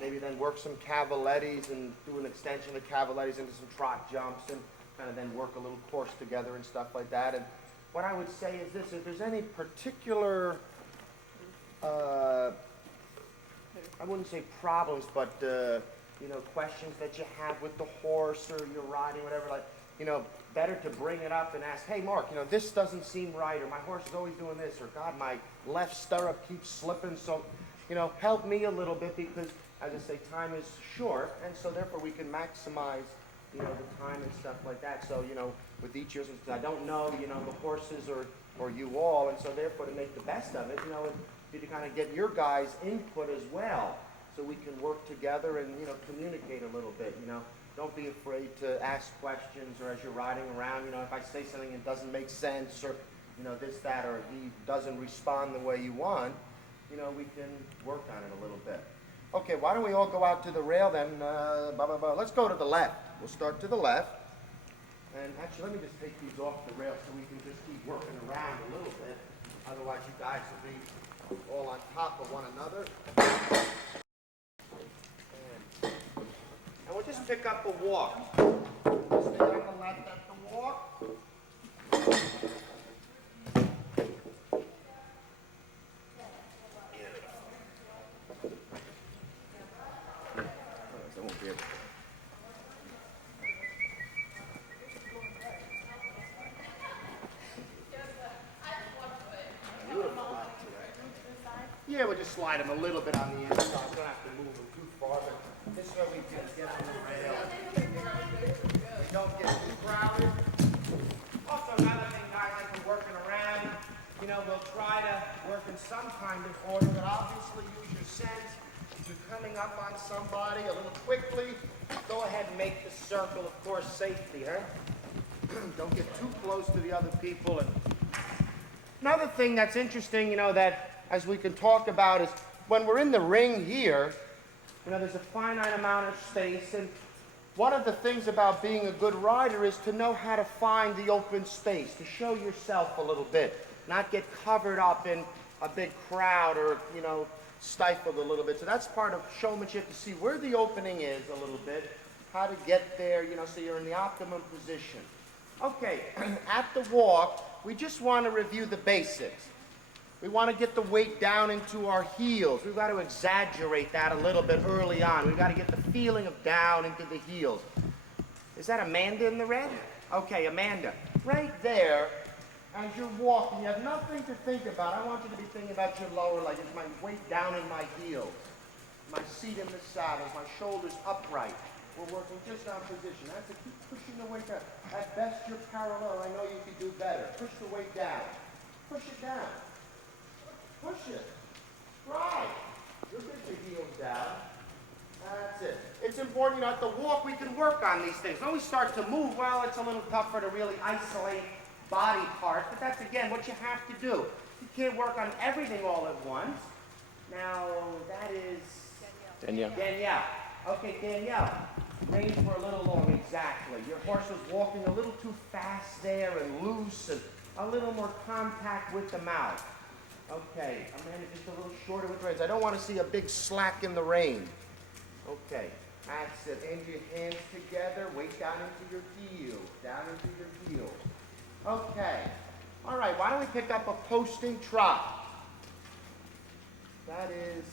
Maybe then work some cavalettis and do an extension of cavalettis into some trot jumps and kind of then work a little course together and stuff like that. And what I would say is this: if there's any particular, I wouldn't say problems, but questions that you have with the horse or you're riding, whatever, better to bring it up and ask, hey, Mark, this doesn't seem right, or my horse is always doing this, or God, my left stirrup keeps slipping, so, help me a little bit because, as I say, time is short, and so therefore we can maximize, the time and stuff like that. So, with each year's, I don't know, the horses or you all, and so therefore to make the best of it, to kind of get your guys' input as well, so we can work together and, communicate a little bit, Don't be afraid to ask questions, or as you're riding around, if I say something that doesn't make sense, or, this, that, or he doesn't respond the way you want, we can work on it a little bit. Okay, why don't we all go out to the rail then? Let's go to the left. We'll start to the left. And actually, let me just take these off the rail so we can just keep working around a little bit. Otherwise, you guys will be all on top of one another. And we'll just pick up a walk. Stay on the left at the walk. I won't be able to. Yeah, we'll just slide them a little bit on the inside. We don't have to move them too far, but this way we can get on the rail. We don't get too crowded. Also, another thing, guys, as we're working around, we'll try to work in some kind of order, but obviously use your sense. If you're coming up on somebody a little quickly, go ahead and make the circle, of course, safety, huh? Don't get too close to the other people. And another thing that's interesting, that as we can talk about is when we're in the ring here, there's a finite amount of space, and one of the things about being a good rider is to know how to find the open space, to show yourself a little bit, not get covered up in a big crowd or, stifled a little bit. So that's part of showmanship, to see where the opening is a little bit, how to get there, so you're in the optimum position. Okay, at the walk, we just want to review the basics. We want to get the weight down into our heels. We've got to exaggerate that a little bit early on. We've got to get the feeling of down into the heels. Is that Amanda in the red? Okay, Amanda. Right there, as you're walking, you have nothing to think about. I want you to be thinking about your lower leg. Is my weight down in my heels? My seat in the saddle? My shoulders upright? We're working just on position. That's to keep pushing the weight down. At best, you're parallel. I know you can do better. Push the weight down. Push it down. Push it. Right. You'll get your heels down. That's it. It's it's important, you know, at the walk we can work on these things. When we start to move, well, it's a little tougher to really isolate body parts, but that's, again, what you have to do. You can't work on everything all at once. Now, that is... Danielle. Danielle. Okay, Danielle. Rein for a little long, exactly. Your horse was walking a little too fast there and loose and a little more contact with the mouth. Okay, Amanda, just a little shorter with reins. I don't want to see a big slack in the rein. Okay, that's it. And your hands together, weight down into your heel, down into your heel. Okay, all right, why don't we pick up a posting trot? That is...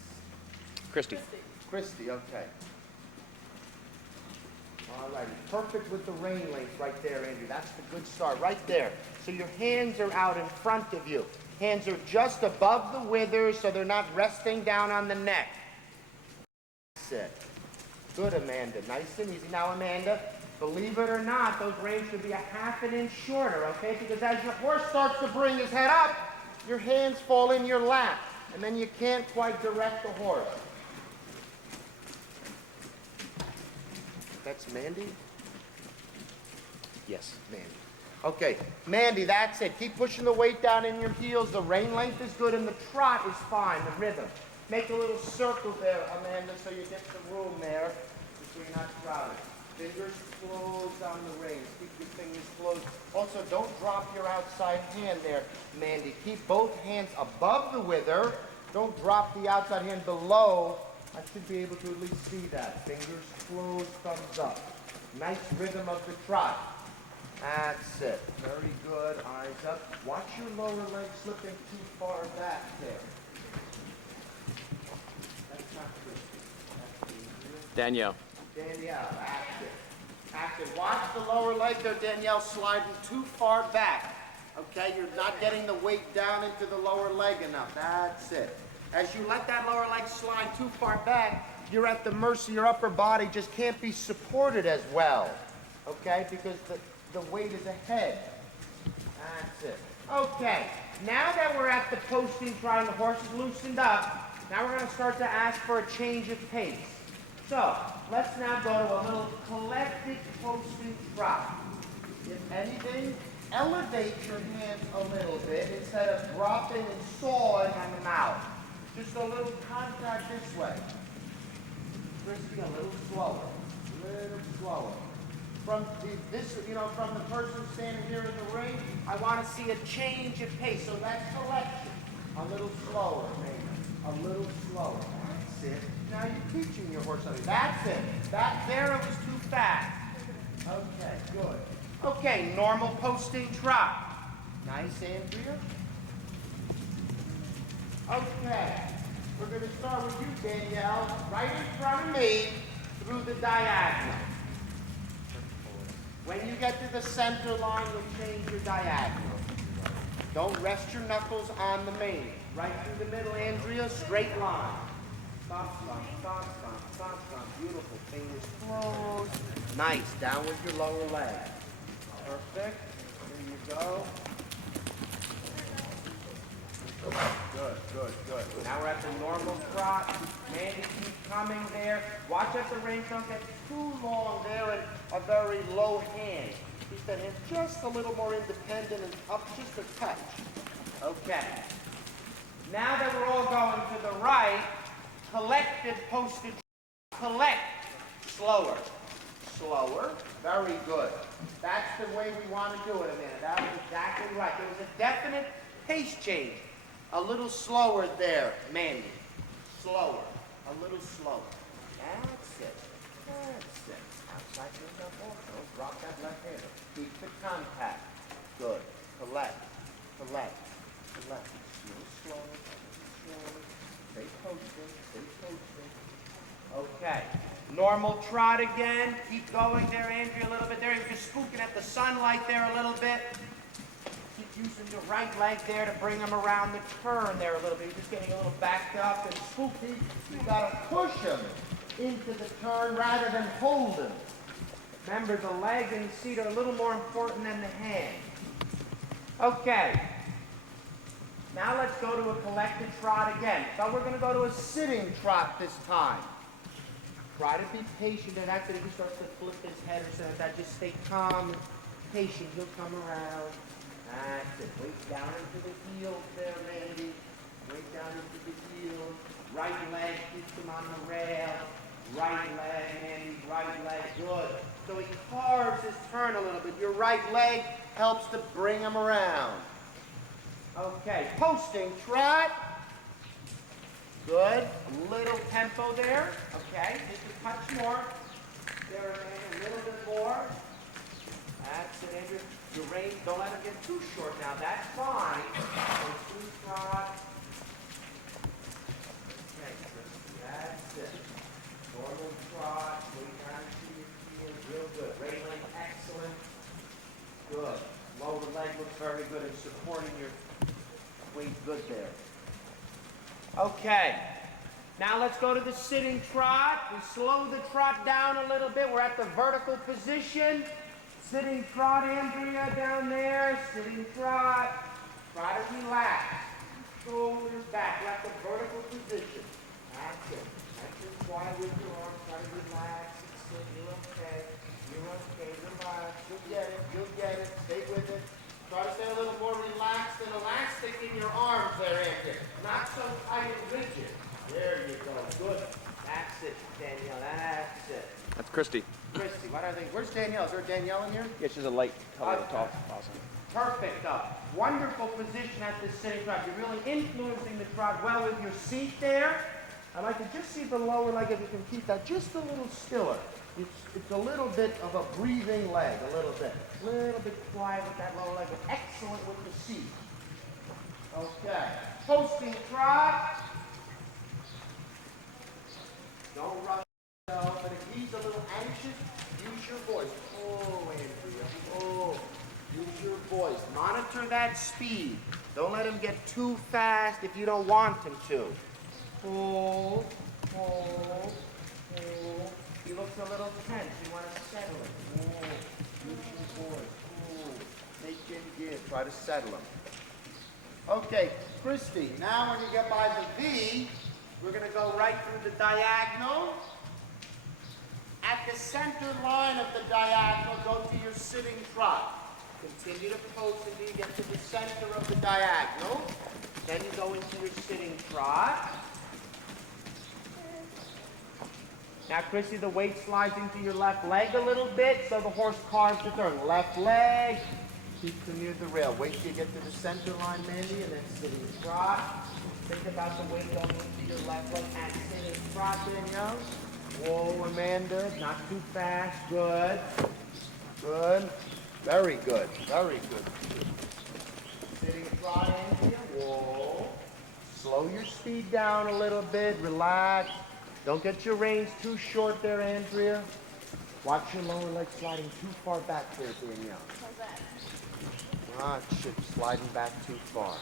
Christy. Christy, okay. All right, perfect with the rein length right there, Andrew. That's the good start, right there. So your hands are out in front of you. Hands are just above the withers so they're not resting down on the neck. That's it. Good, Amanda. Nice and easy. Now, Amanda, believe it or not, those reins should be a ½ an inch shorter, okay? Because as your horse starts to bring his head up, your hands fall in your lap, and then you can't quite direct the horse. That's Mandy? Yes. Mandy. Okay, Mandy, that's it. Keep pushing the weight down in your heels. The rein length is good, and the trot is fine, the rhythm. Make a little circle there, Amanda, so you get some room there, so you're not crowded. Fingers closed on the reins. Keep your fingers closed. Also, don't drop your outside hand there, Mandy. Keep both hands above the wither. Don't drop the outside hand below. I should be able to at least see that. Fingers closed, thumbs up. Nice rhythm of the trot. That's it. Very good. Eyes up. Watch your lower leg slipping too far back there. That's not Christy. That's Adrian. Danielle. Danielle, active. Active. Watch the lower leg there, Danielle, sliding too far back. Okay, you're not getting the weight down into the lower leg enough. That's it. As you let that lower leg slide too far back, you're at the mercy, your upper body just can't be supported as well. Okay, because the weight is ahead. That's it. Okay, now that we're at the posting trot and the horse is loosened up, now we're going to start to ask for a change of pace. So, let's now go to a little collected posting trot. If anything, elevate your hands a little bit instead of dropping and sawing on the mouth. Just a little contact this way. Christy, a little slower. A little slower. From from the person standing here in the ring, I want to see a change of pace. So that's selection. A little slower, maybe. A little slower. That's it. Now you're teaching your horse something. That's it. Back there it was too fast. Okay, good. Okay, normal posting trot. Nice, Andrea. Okay, we're going to start with you, Danielle, right in front of me through the diagonal. When you get to the center line, you'll change your diagonal. Don't rest your knuckles on the mane. Right through the middle, Andrea, straight line. Stop, stop, stop, stop, stop, stop. Beautiful. Fingers closed. Nice. Down with your lower leg. Perfect. Here you go. Good, good, good. Now we're at the normal trot. Mandy, keep coming there. Watch that the reins don't get too long there and a very low hand. Keep that hand just a little more independent and up just a touch. Okay. Now that we're all going to the right, collected posted. Collect. Slower. Slower. Very good. That's the way we want to do it, Amanda. That was exactly right. There was a definite pace change. A little slower there, Mandy. Slower. A little slower. That's it. That's it. Outside your left also. Drop that left hand. Keep the contact. Good. Collect. Collect. Collect. A little slower. Slower. Stay posted. Stay posted. Okay. Normal trot again. Keep going there, Andrea, a little bit there. You're just spooking at the sunlight there a little bit. Keep using your right leg there to bring them around the turn there a little bit. You're just getting a little backed up and spooky. You've got to push them into the turn rather than hold them. Remember, the leg and the seat are a little more important than the hand. Okay. Now let's go to a collected trot again. So we're going to go to a sitting trot this time. Try to be patient, and after he starts to flip his head or something like that, just stay calm and patient. He'll come around. That's it. Weight down into the heels there, Randy. Weight down into the heels. Right leg keeps him on the rail. Right leg, Andy. Right leg. Good. So he carves his turn a little bit. Your right leg helps to bring him around. Okay. Posting trot. Good. A little tempo there. Okay. Just a touch more. There, Andrew. A little bit more. That's it, Andrew. Your range, don't let him get too short now. That's fine. Posting trot. Okay, that's it. Normal trot. Way down to your heels. Real good. Right leg, excellent. Good. Lower leg looks very good in supporting your weight. Good there. Okay, now let's go to the sitting trot. We slow the trot down a little bit. We're at the vertical position. Sitting trot, Andrea, down there. Sitting trot. Try to relax. Shoulders back. We're at the vertical position. That's it. Nice and quiet with your arms. Try to relax. It's good. You're okay. You're okay. Relax. You'll get it. You'll get it. Stay with it. Try to stay a little more relaxed and elastic in your arms there, Andrea. Not so tight and rigid. There you go. Good. That's it, Danielle. That's it. That's Christy. Christy, what do I think? Where's Danielle? Is there a Danielle in here? Yeah, she's a light color at the top. Awesome. Perfect. Wonderful position at this sitting trot. You're really influencing the trot well with your seat there. I'd like to just see the lower leg, if you can keep that just a little stiller. It's a little bit of a breathing leg, a little bit quiet with that lower leg, but excellent with the seat. Okay, posting trot. Don't rush yourself, but if he's a little anxious, use your voice. Oh, Andrea, oh, use your voice. Monitor that speed. Don't let him get too fast if you don't want him to. Hold, hold, hold. He looks a little tense. You want to settle him. Oh, use your voice. Oh, make him give. Try to settle him. Okay, Christy, now when you get by the V, we're going to go right through the diagonal. At the center line of the diagonal, go to your sitting trot. Continue to post until you get to the center of the diagonal. Then you go into your sitting trot. Now, Chrissy, the weight slides into your left leg a little bit, so the horse carves the turn. Left leg, keeps him near the rail. Wait till you get to the center line, Mandy, and then sitting trot. Think about the weight going into your left leg and sitting trot, Danielle. Whoa, Amanda, not too fast. Good. Good. Very good. Very good. Sitting trot, Andrea. Whoa. Slow your speed down a little bit. Relax. Don't get your reins too short there, Andrea. Watch your lower leg sliding too far back there, Danielle. Watch it sliding back too far.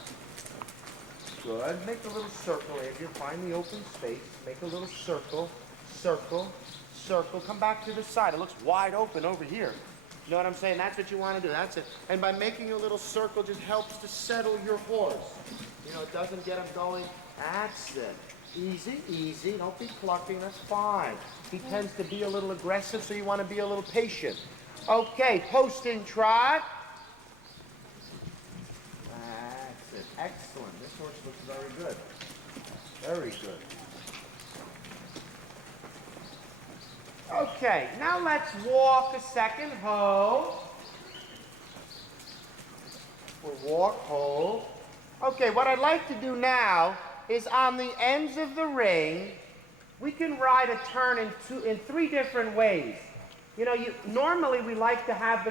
Good. Make a little circle, Andrea. Find the open space. Make a little circle. Circle. Circle. Come back to the side. It looks wide open over here. You know what I'm saying? That's what you want to do. That's it. And by making a little circle just helps to settle your horse. You know, it doesn't get him going. That's it. Easy, easy. Don't be clucking. That's fine. He tends to be a little aggressive, so you want to be a little patient. Okay, posting trot. That's it. Excellent. This horse looks very good. Very good. Okay, now let's walk a second. Hold. We'll walk, hold. Okay, what I'd like to do now is on the ends of the ring, we can ride a turn in three different ways. You know, normally we like to have the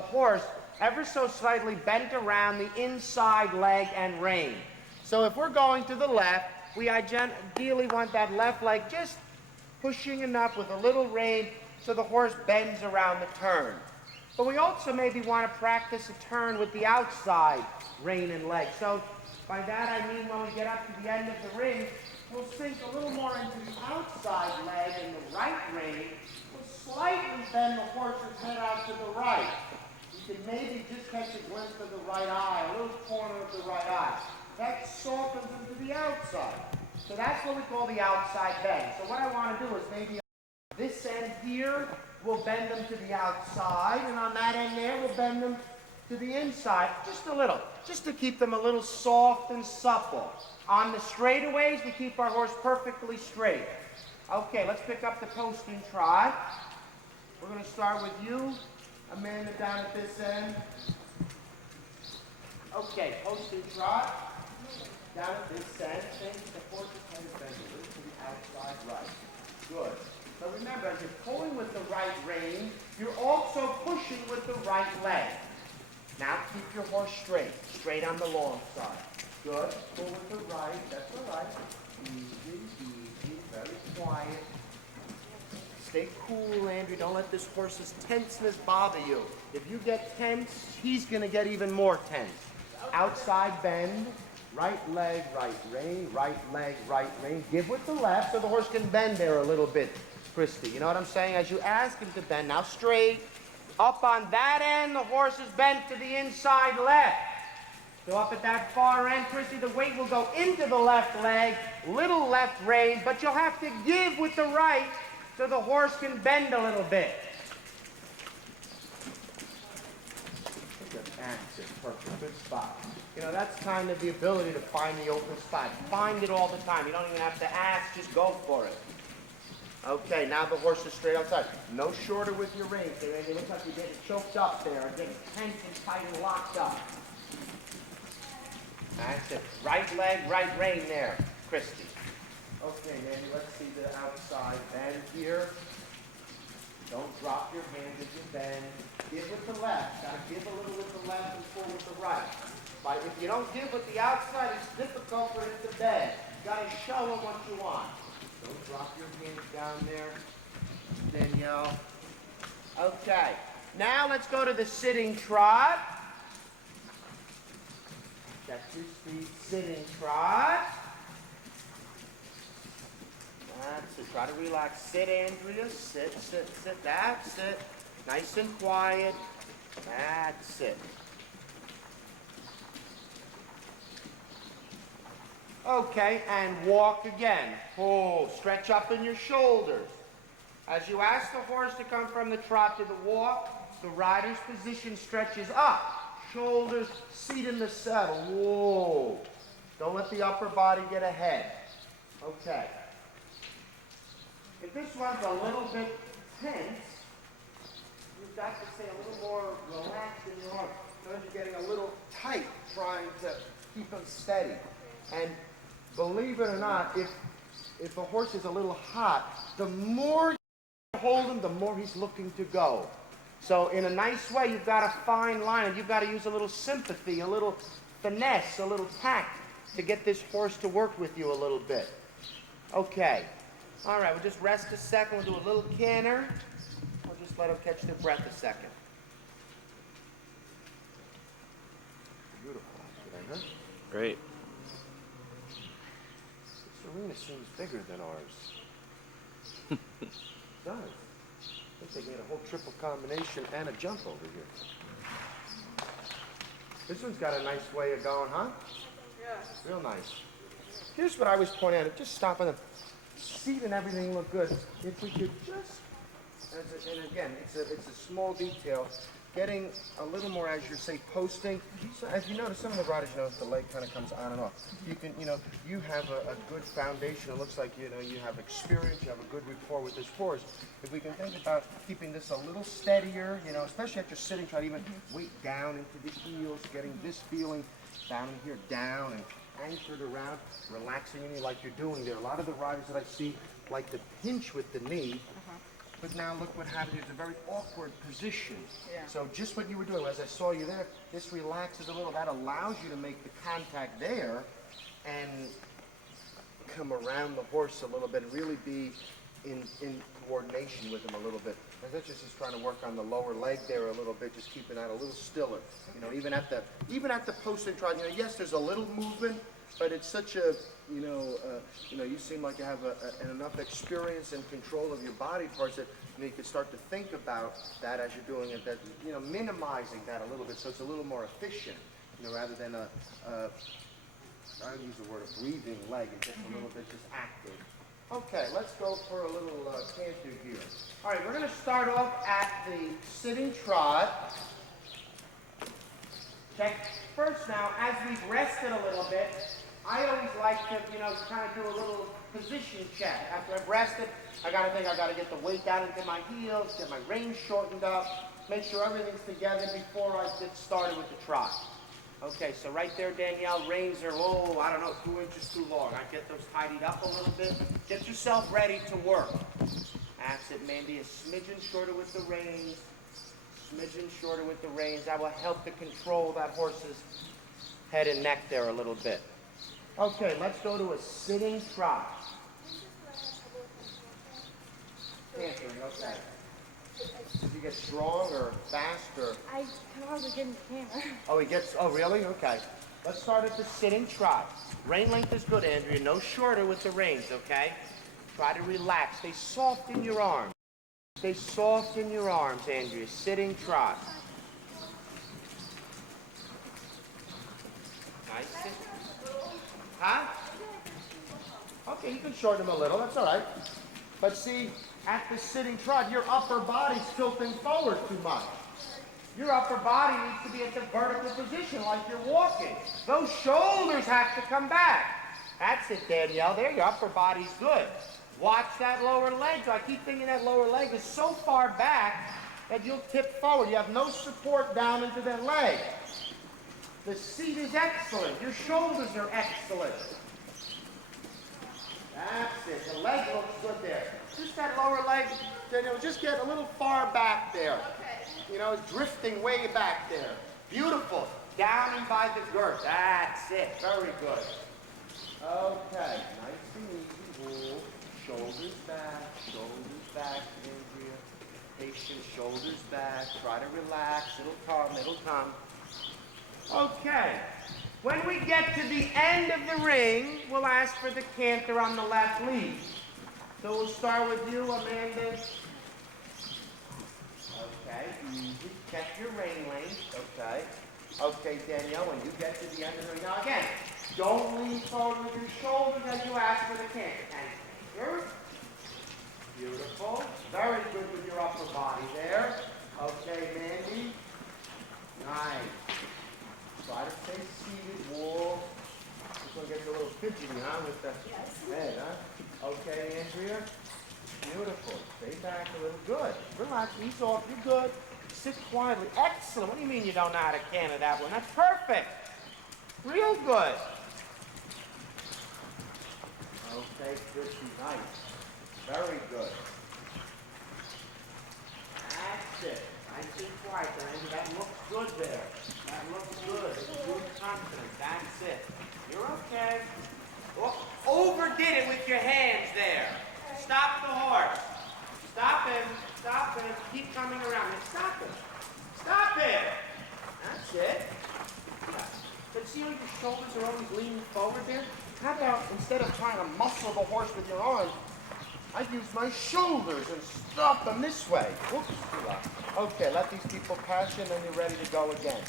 horse ever so slightly bent around the inside leg and rein. So if we're going to the left, we ideally want that left leg just pushing enough with a little rein so the horse bends around the turn. But we also maybe want to practice a turn with the outside rein and leg. So by that I mean when we get up to the end of the ring, we'll sink a little more into the outside leg and the right rein. We'll slightly bend the horse's head out to the right. You can maybe just catch a glimpse of the right eye, a little corner of the right eye. That softens into the outside. So that's what we call the outside bend. So what I want to do is maybe This end here, we'll bend them to the outside, and on that end there, we'll bend them to the inside, just a little, just to keep them a little soft and supple. On the straightaways, we keep our horse perfectly straight. Okay, let's pick up the post and trot. We're going to start with you, Amanda, down at this end. Okay, post and trot. Down at this end, think the horse's head is bent a little to the outside right. Good. So remember, as you're pulling with the right rein, you're also pushing with the right leg. Now keep your horse straight on the long side. Good. Pull with the right, that's all right. Easy, easy, very quiet. Stay cool, Andrew. Don't let this horse's tenseness bother you. If you get tense, he's going to get even more tense. Outside bend, right leg, right rein, right leg, right rein. Give with the left so the horse can bend there a little bit, Christy. You know what I'm saying? As you ask him to bend, now straight. Up on that end, the horse is bent to the inside left. So up at that far end, Christy, the weight will go into the left leg, little left rein, but you'll have to give with the right so the horse can bend a little bit. That's it, perfect, good spot. You know, that's kind of the ability to find the open spot. Find it all the time. You don't even have to ask, just go for it. Okay, now the horse is straight outside. No shorter with your reins. It looks like you're getting choked up there, or getting tense and tight and locked up. That's it. Right leg, right rein there, Christy. Okay, Nanny, let's see the outside bend here. Don't drop your hands as you bend. Give with the left. Gotta give a little with the left and pull with the right. But if you don't give with the outside, it's difficult for it to bend. You gotta show them what you want. Don't drop your hands down there, Danielle. Okay, now let's go to the sitting trot. Check your speed, sitting trot. That's it, try to relax. Sit, Andrea, sit, sit, sit, that's it. Nice and quiet, that's it. Okay, and walk again. Pull, stretch up in your shoulders. As you ask the horse to come from the trot to the walk, the rider's position stretches up. Shoulders, seat in the saddle. Whoa. Don't let the upper body get ahead. Okay. If this one's a little bit tense, you've got to stay a little more relaxed in your arm. Notice you're getting a little tight trying to keep them steady. And believe it or not, if a horse is a little hot, the more you hold him, the more he's looking to go. So in a nice way, you've got a fine line, and you've got to use a little sympathy, a little finesse, a little tact to get this horse to work with you a little bit. Okay. All right, we'll just rest a second. We'll do a little canter. We'll just let them catch their breath a second. Beautiful, huh? Great. This arena seems bigger than ours. It does. I think they get a whole triple combination and a jump over here. This one's got a nice way of going, huh? Yeah. Real nice. Here's what I was pointing out. Just stop on the seat and everything look good. If we could just, and again, it's a small detail, getting a little more, as you say, posting. So as you notice, some of the riders, the leg kind of comes on and off. You can, you have a good foundation. It looks like, you have experience, you have a good rapport with this horse. If we can think about keeping this a little steadier, especially after sitting, try to even weight down into the heels, getting this feeling down in here, down and anchored around, relaxing in you like you're doing there. A lot of the riders that I see like to pinch with the knee, but now look what happened. It's a very awkward position. Yeah. So just what you were doing, as I saw you there, this relaxes a little. That allows you to make the contact there and come around the horse a little bit and really be in coordination with him a little bit. And that's just trying to work on the lower leg there a little bit, just keeping that a little stiller. Even at the post and trot, yes, there's a little movement, but it's such a, you seem like you have enough experience and control of your body parts that you can start to think about that as you're doing it, that, minimizing that a little bit so it's a little more efficient, rather than I use the word a breathing leg, it's just a little bit just active. Okay, let's go for a little canter here. All right, we're going to start off at the sitting trot. Check first now, as we've rested a little bit, I always like to, kind of do a little position check. After I've rested, I got to get the weight down into my heels, get my range shortened up, make sure everything's together before I get started with the trot. Okay, so right there, Danielle, reins are, 2 inches too long. I get those tidied up a little bit. Get yourself ready to work. That's it, Mandy. A smidgen shorter with the reins. Smidgen shorter with the reins. That will help to control that horse's head and neck there a little bit. Okay, let's go to a sitting trot. Cantering, okay. Does he get strong or fast or? I can hardly get in the camera. Oh, really? Okay. Let's start at the sitting trot. Rein length is good, Andrea. No shorter with the reins, okay? Try to relax. Stay soft in your arms. Stay soft in your arms, Andrea. Sitting trot. Nice. Huh? Okay, you can shorten them a little. That's all right. But see, at the sitting trot, your upper body's tilting forward too much. Your upper body needs to be at the vertical position like you're walking. Those shoulders have to come back. That's it, Danielle. There, your upper body's good. Watch that lower leg. So I keep thinking that lower leg is so far back that you'll tip forward. You have no support down into that leg. The seat is excellent. Your shoulders are excellent. That's it. The leg looks good there. Just that lower leg, Danielle, just get a little far back there. Drifting way back there. Beautiful. Down and by the girth. That's it. Very good. Okay. Nice and easy. Roll. Shoulders back, Andrea. Patient, shoulders back. Try to relax. It'll come. Okay. When we get to the end of the ring, we'll ask for the canter on the left lead. So we'll start with you, Amanda. Okay, easy. Check your rein length. Okay. Okay, Danielle, when you get to the end of the ring. Now again, don't lean forward with your shoulders as you ask for the canter. Canter. Beautiful. Very good with your upper body there. Okay, Mandy. Nice. Try to stay seated. Whoa. This one gets a little fidgety, huh? With the head, huh? Okay, Andrea. Beautiful. Stay back a little. Good. Relax. Ease off. You're good. Sit quietly. Excellent. What do you mean you don't know how to canter that one? That's perfect. Real good. Okay, Christy. Nice. Very good. That's it. Nice and quiet, Andrea. That looks good there. That looks good. Good confidence. That's it. You're okay. Oh, overdid it with your hands there. Stop the horse. Stop him. Stop him. Keep coming around. Stop him. Stop him. That's it. Yeah. But see how your shoulders are always leaning forward there? How about instead of trying to muscle the horse with your arms, I use my shoulders and stop them this way. Whoops. Okay, let these people pass you and then you're ready to go again.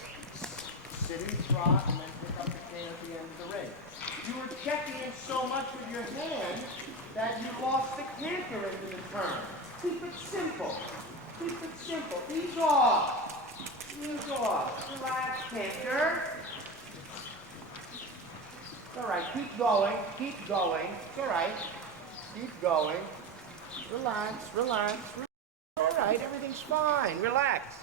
Sitting trot and then pick up the cane at the end of the ring. You were checking in so much with your hand that you lost the canter into the turn. Keep it simple. Keep it simple. Ease off. Ease off. Relax, canter. It's all right. Keep going. Keep going. It's all right. Keep going. Relax. Relax. All right. Everything's fine. Relax.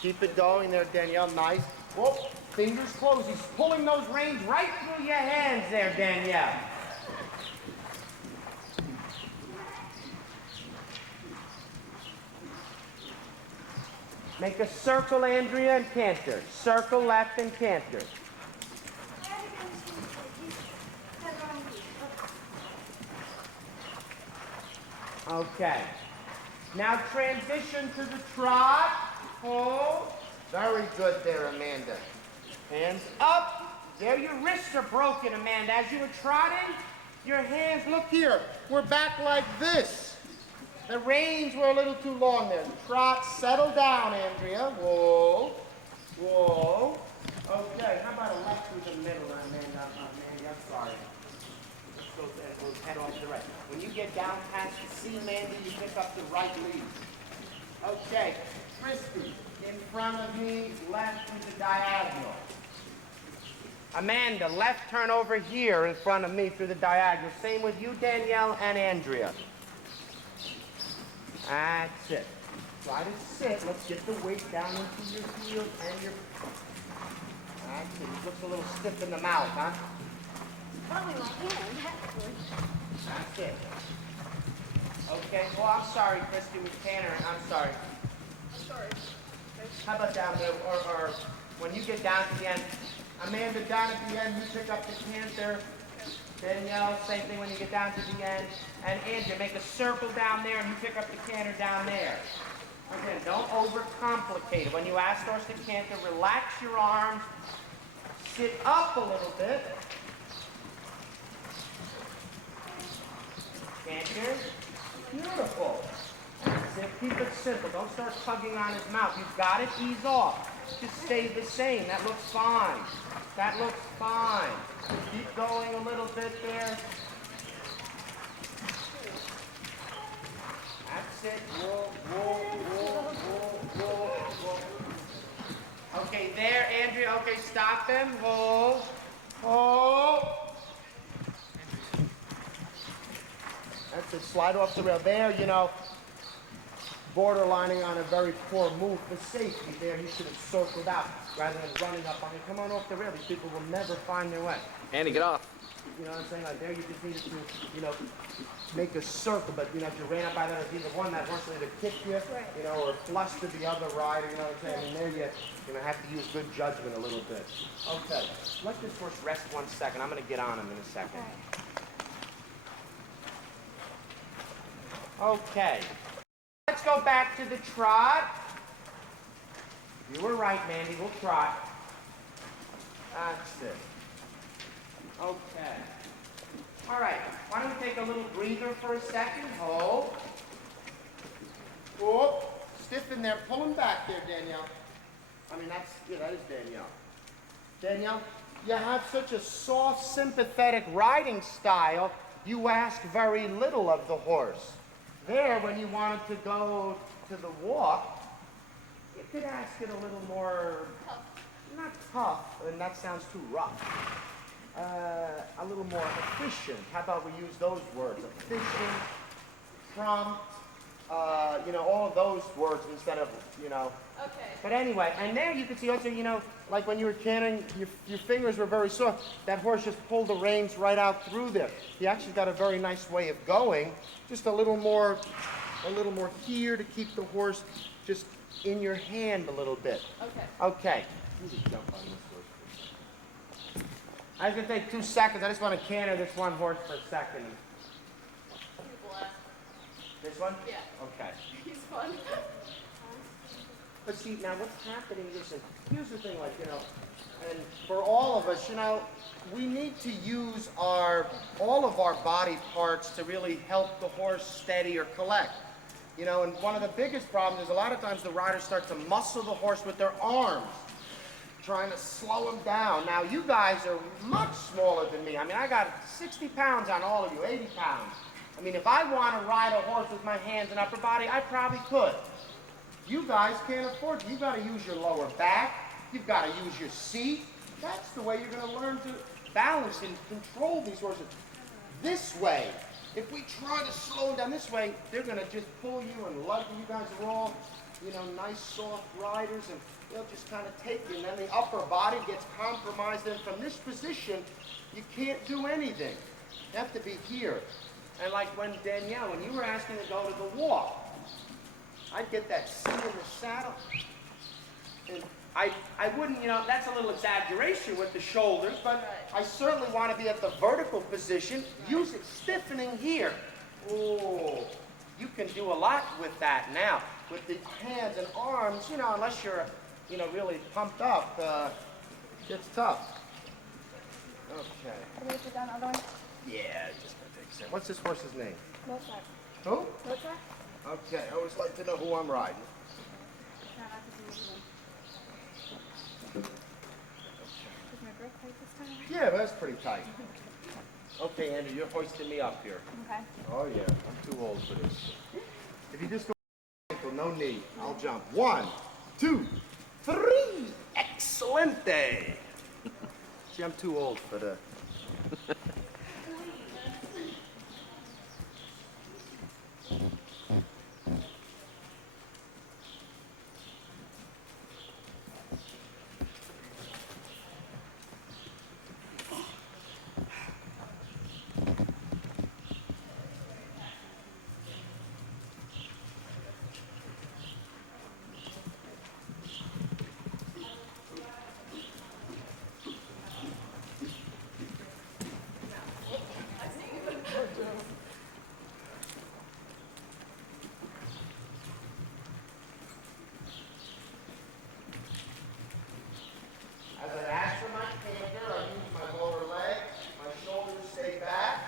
Keep it going there, Danielle. Nice. Whoa. Fingers closed. He's pulling those reins right through your hands there, Danielle. Make a circle, Andrea, and canter. Circle left and canter. Okay. Now transition to the trot. Hold. Very good there, Amanda. Hands up. There, your wrists are broken, Amanda. As you were trotting, your hands, look here. We're back like this. The reins were a little too long there. Trot, settle down, Andrea. Whoa. Whoa. Okay, how about a left through the middle, Amanda? I'm sorry. Let's go head off the right. When you get down past the C, Mandy, you pick up the right lead. Okay, Christy, in front of me, left with the diagonal. Amanda, left turn over here in front of me through the diagonal. Same with you, Danielle and Andrea. That's it. Try to sit. Let's get the weight down into your heels and your... That's it. It looks a little stiff in the mouth, huh? Probably my hand, actually. That's it. Okay. Oh, I'm sorry, Christy, with Tanner. I'm sorry. I'm sorry. How about down there, or when you get down to the end, Amanda, down at the end, you pick up the canter. Danielle, same thing when you get down to the end. And Andrea, make a circle down there and you pick up the canter down there. Again, don't overcomplicate it. When you ask horse to canter, relax your arms, sit up a little bit. Canter. Beautiful. That's it. Keep it simple. Don't start tugging on his mouth. You've got to ease off. Just stay the same. That looks fine. That looks fine. Keep going a little bit there. That's it. Whoa, whoa, whoa, whoa, whoa, whoa. Okay, there, Andrea. Okay, stop him. Hold. Hold. That's it. Slide off the rail. There, you know, borderlining on a very poor move for safety. There, he should have circled out rather than running up on you. Come on off the rail. These people will never find their way. Andy, get off. You know what I'm saying? Like there, you just needed to, you know, make a circle. But you know, if you ran up by that, it's either one that wants to kick you, you know, or flush to the other rider. You know what I'm saying? And there, you know, have to use good judgment a little bit. Okay, let this horse rest 1 second. I'm gonna get on him in a second. Okay. Let's go back to the trot. You were right, Mandy. We'll trot. That's it. Okay. All right. Why don't we take a little breather for a second? Hold. Oh, stiffen there. Pull him back there, Danielle. I mean, that is Danielle. Danielle, you have such a soft, sympathetic riding style, you ask very little of the horse. There, when you wanted to go to the walk, you could ask it a little more, not tough, and that sounds too rough. A little more efficient. How about we use those words? Efficient, prompt, you know, all of those words instead of, you know. Okay. But anyway, and there you can see also, you know, like when you were canting, your fingers were very soft. That horse just pulled the reins right out through there. He actually got a very nice way of going. Just a little more here to keep the horse just in your hand a little bit. Okay. Okay. You just jump on this horse. I was gonna take 2 seconds. I just want to canter this one horse for a second. People ask. This one? Yeah. Okay. He's fun. But see, now what's happening is, here's the thing, like, you know, and for all of us, you know, we need to use all of our body parts to really help the horse steady or collect. You know, and one of the biggest problems is a lot of times the riders start to muscle the horse with their arms, trying to slow him down. Now, you guys are much smaller than me. I mean, I got 60 pounds on all of you, 80 pounds. I mean, if I want to ride a horse with my hands and upper body, I probably could. You guys can't afford it. You've got to use your lower back. You've got to use your seat. That's the way you're going to learn to balance and control these horses. This way, if we try to slow them down this way, they're going to just pull you and lug you. You guys are all, you know, nice, soft riders, and they'll just kind of take you. And then the upper body gets compromised. And from this position, you can't do anything. You have to be here. And like when Danielle, when you were asking to go to the walk, I'd get that seat in the saddle, and I wouldn't, you know, that's a little exaggeration with the shoulders, but I certainly want to be at the vertical position. Use it stiffening here. Oh, you can do a lot with that now. With the hands and arms, you know, unless you're, you know, really pumped up, it's tough. Okay. Can we put down the other one? Yeah, just gonna take a second. What's this horse's name? Mozart. Who? Mozart? Okay, I always like to know who I'm riding. Try not to do this one. Is my grip tight this time? Yeah, that's pretty tight. Okay, Andrew, you're hoisting me up here. Okay. Oh, yeah. I'm too old for this. If you just go ankle, no knee, I'll jump. 1, 2, 3. Excelente. See, I'm too old for the... As I ask for my canter, I use my lower leg. My shoulders stay back.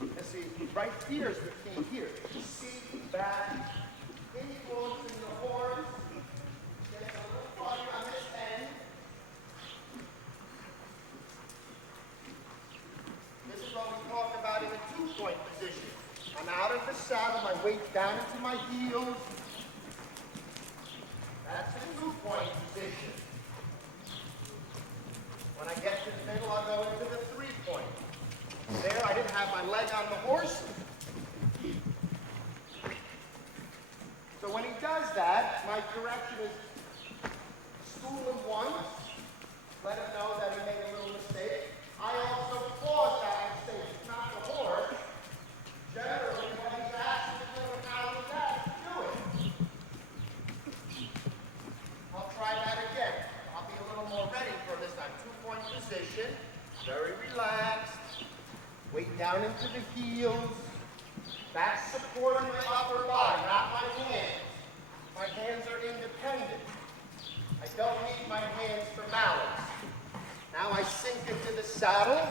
And see, right here is the key here. Seat back, influencing the horse. Get a little funny on this end. This is what we talk about in a two-point position. I'm out of the saddle, my weight's down into my heels. That's a two-point position. When I get to the middle, I'll go into the three-point. There, I didn't have my leg on the horse. So when he does that, my direction is school him once, let him know that he made a little mistake. I also pause that mistake. It's not the horse. Generally, when he's asked to do it, how he's asked to do it. I'll try that again. I'll be a little more ready for this time. Two-point position, very relaxed. Weight down into the heels. Back supporting my upper body, not my hands. My hands are independent. I don't need my hands for balance. Now I sink into the saddle.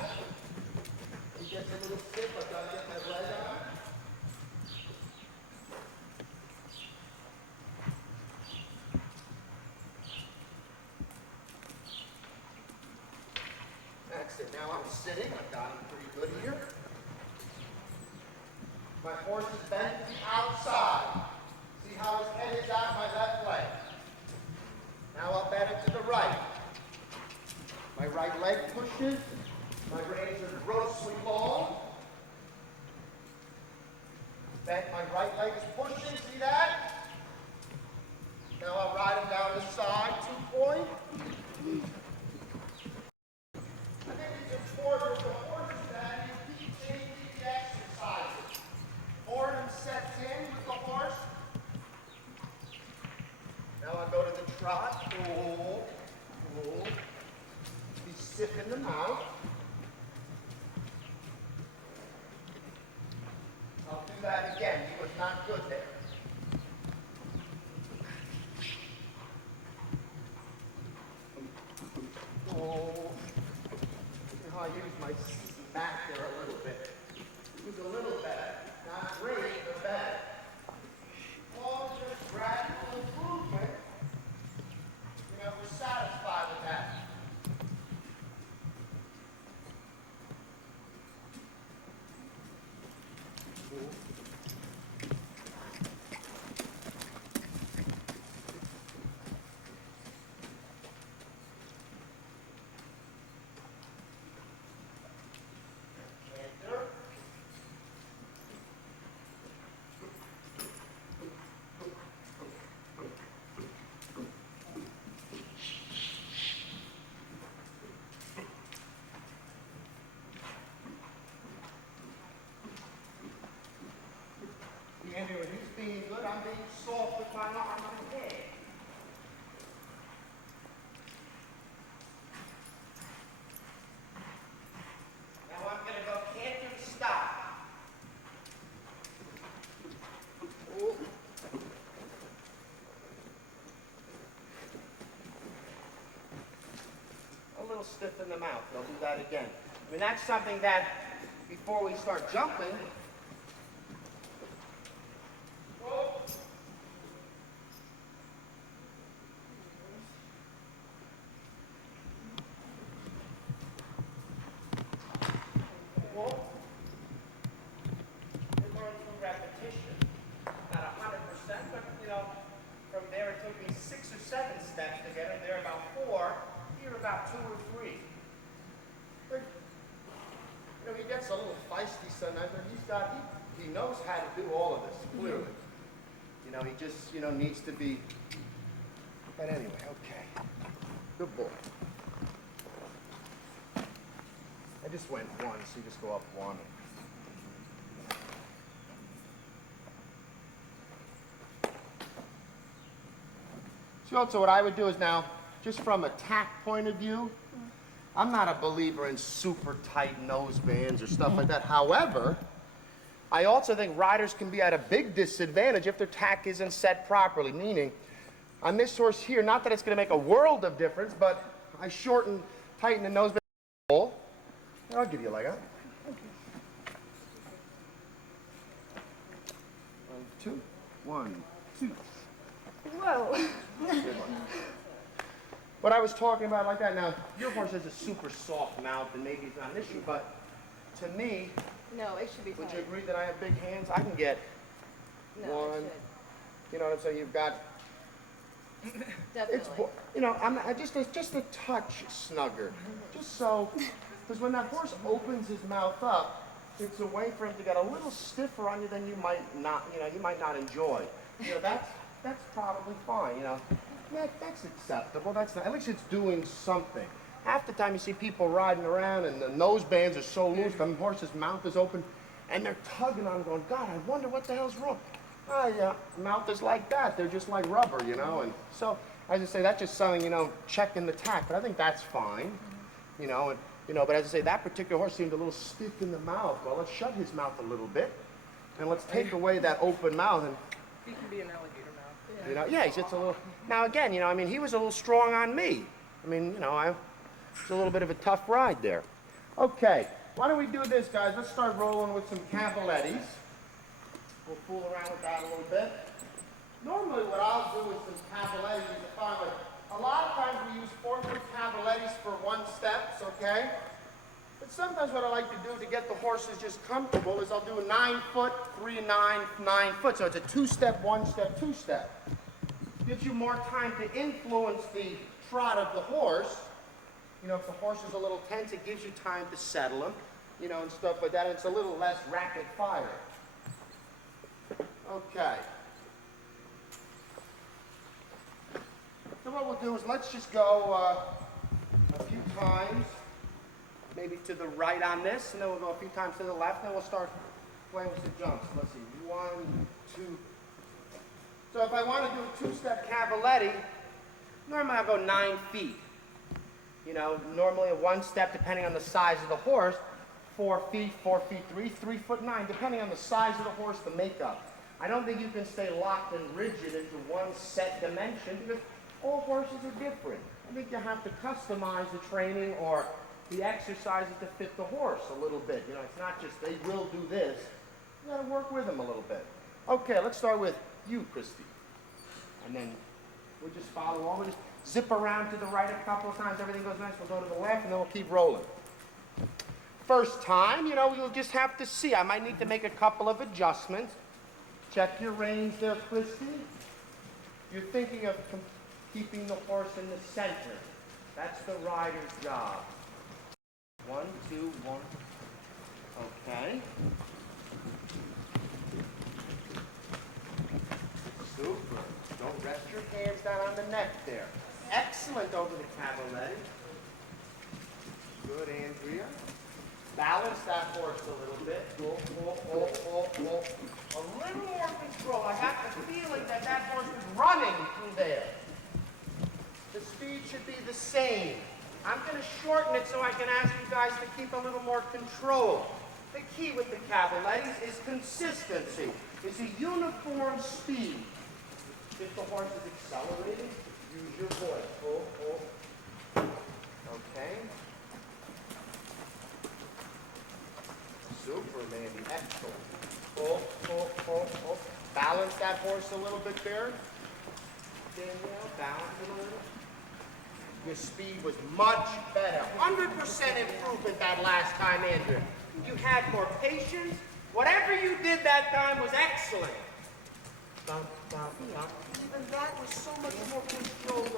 He gets a little stiff, I've got to get my leg on. That's it. Now I'm sitting. I've got him pretty good here. My horse is bent to the outside. See how his head is out my left leg. Now I'll bend it to the right. My right leg pushes. My reins are grossly long. Bent, my right leg is pushing. See that? Now I'll ride him down the side, two-point. I think it's important with the horses that you keep changing the exercises. Boredom sets in with the horse. Now I go to the trot. Pull, pull. Be stiff in the mouth. I'll do that again. He was not good there. Oh. See how I use my back there a little bit. It was a little better. Not great, but better. All just gradual improvement. You know, we're satisfied with that. Andrew, when he's being good, I'm being soft with my arm and head. Now I'm going to go canter stop. Ooh. A little stiff in the mouth. I'll do that again. I mean, that's something that, before we start jumping, 7 steps together. They're about 4. You're about 2 or 3. But, you know, he gets a little feisty sometimes, but he knows how to do all of this, clearly. You know, he just, you know, needs to be, but anyway, okay. Good boy. I just went 1, so you just go up 1. See, also what I would do is now, just from a tack point of view, I'm not a believer in super tight nose bands or stuff like that. However, I also think riders can be at a big disadvantage if their tack isn't set properly, meaning on this horse here, not that it's going to make a world of difference, but I tighten the nose band. I'll give you a leg up. 1, 2, 1, 2. Whoa. What I was talking about like that, now, your horse has a super soft mouth, and maybe it's not an issue, but to me, No, it should be would tight. you agree that I have big hands? I can get No, 1, it you know what I'm saying? You've got, should. Definitely. you know, just a touch snugger. Just so, because when that horse opens his mouth up, it's a way for him to get a little stiffer on you than you might not enjoy. You know, that's probably fine, you know. That's acceptable. That's not, at least it's doing something. Half the time you see people riding around and the nose bands are so loose, the horse's mouth is open, and they're tugging on it going, God, I wonder what the hell's wrong. Oh, yeah, mouth is like that. They're just like rubber, you know. And so, as I say, that's just something, you know, checking the tack. But I think that's fine, you know. And, you know, but as I say, that particular horse seemed a little stiff in the mouth. Well, let's shut his mouth a little bit, and let's take away that open mouth. And He can be an alligator mouth. you know, yeah, he's just a little. Now again, you know, I mean, he was a little strong on me. I mean, you know, it's a little bit of a tough ride there. Okay, why don't we do this, guys? Let's start rolling with some Cavalettis. We'll fool around with that a little bit. Normally, what I'll do with some Cavalettis is if I'm a lot of times we use 4-foot Cavalettis for 1 steps, okay? But sometimes what I like to do to get the horses just comfortable is I'll do a 9-foot, 3 and 9, 9-foot. So it's a 2-step, 1-step, 2-step. Gives you more time to influence the trot of the horse. You know, if the horse is a little tense, it gives you time to settle him, you know, and stuff like that. And it's a little less rapid fire. Okay. So what we'll do is let's just go a few times, maybe to the right on this, and then we'll go a few times to the left, and then we'll start playing with the jumps. Let's see, 1, 2. So if I want to do a 2-step Cavaletti, normally I'll go 9 feet. You know, normally a 1-step, depending on the size of the horse, 4 feet, 4 feet 3, 3 foot 9, depending on the size of the horse, the makeup. I don't think you can stay locked and rigid into one set dimension because all horses are different. I think you have to customize the training or the exercises to fit the horse a little bit. You know, it's not just they will do this. You got to work with them a little bit. Okay, let's start with you, Christy. And then we'll just follow on. We'll just zip around to the right a couple of times. Everything goes nice. We'll go to the left, and then we'll keep rolling. First time, you know, you'll just have to see. I might need to make a couple of adjustments. Check your reins there, Christy. You're thinking of keeping the horse in the center. That's the rider's job. 1, 2, 1. Okay. Super. Don't rest your hands down on the neck there. Excellent over the Cavaletti. Good, Andrea. Balance that horse a little bit. A little more control. I got the feeling that that horse was running through there. The speed should be the same. I'm going to shorten it so I can ask you guys to keep a little more control. The key with the Cavalettis is consistency. It's a uniform speed. If the horse is accelerating, use your voice. Okay. Super, Mandy. Excellent. Balance that horse a little bit there. Danielle, balance it a little. Your speed was much better. 100% improvement that last time, Andrew. You had more patience. Whatever you did that time was excellent. Even that was so much more controlled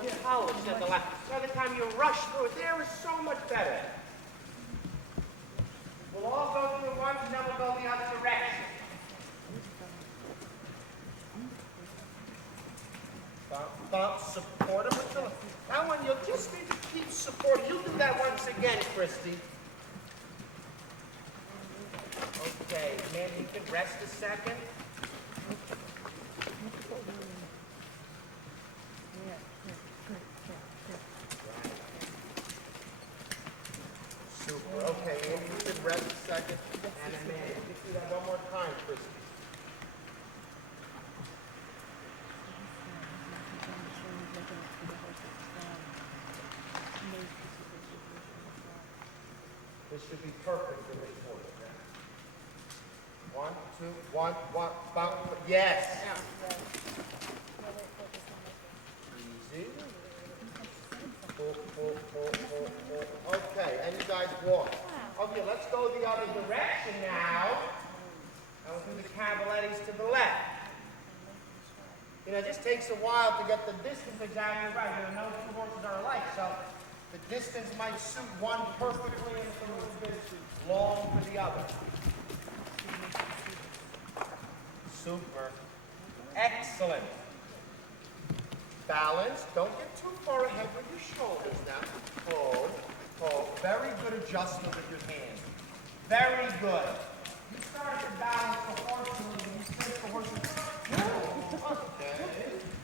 to the left. So every time you rush through it, there is so much better. We'll all go through it once, and then we'll go the other direction. Bump, bump, support him with the... That one, you'll just need to keep supporting. You do that once again, Christy. Okay, man, you can rest a second. Super. Okay, Andy, you can rest a second. And then, man, you can do that one more time, Christy. This should be perfect for this order. One, two, one, bump. Yes. Easy. Okay, and you guys walk. Okay, let's go the other direction now. And we'll do the cavalettis to the left. You know, it just takes a while to get the distance exactly right. There are no two horses are alike, so the distance might suit one perfectly and it's a little bit long for the other. Super. Excellent. Balance. Don't get too far ahead with your shoulders now. Hold. Hold. Very good adjustment with your hands. Very good. You start to balance the horse and you take the horse. Okay.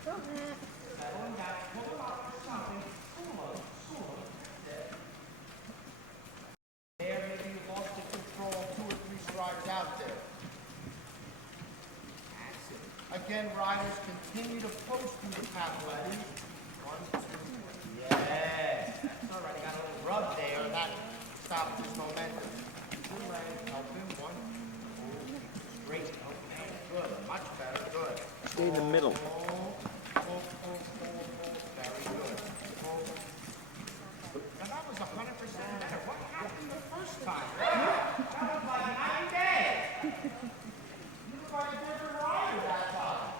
Settling down. Pull him up for something. Pull him. There, maybe you lost the control 2 or 3 strides out there. That's it. Again, riders continue to post through the cavaletti. 1, 2, yes. That's all right. I got a little rub there. That stopped his momentum. Good, right? Help him. 1, 2, straight. Okay. Good. Much better. Good. Stay in the middle. Very good. Now that was 100% better. What happened the first time? That was like 9 days. You look like a different rider that time.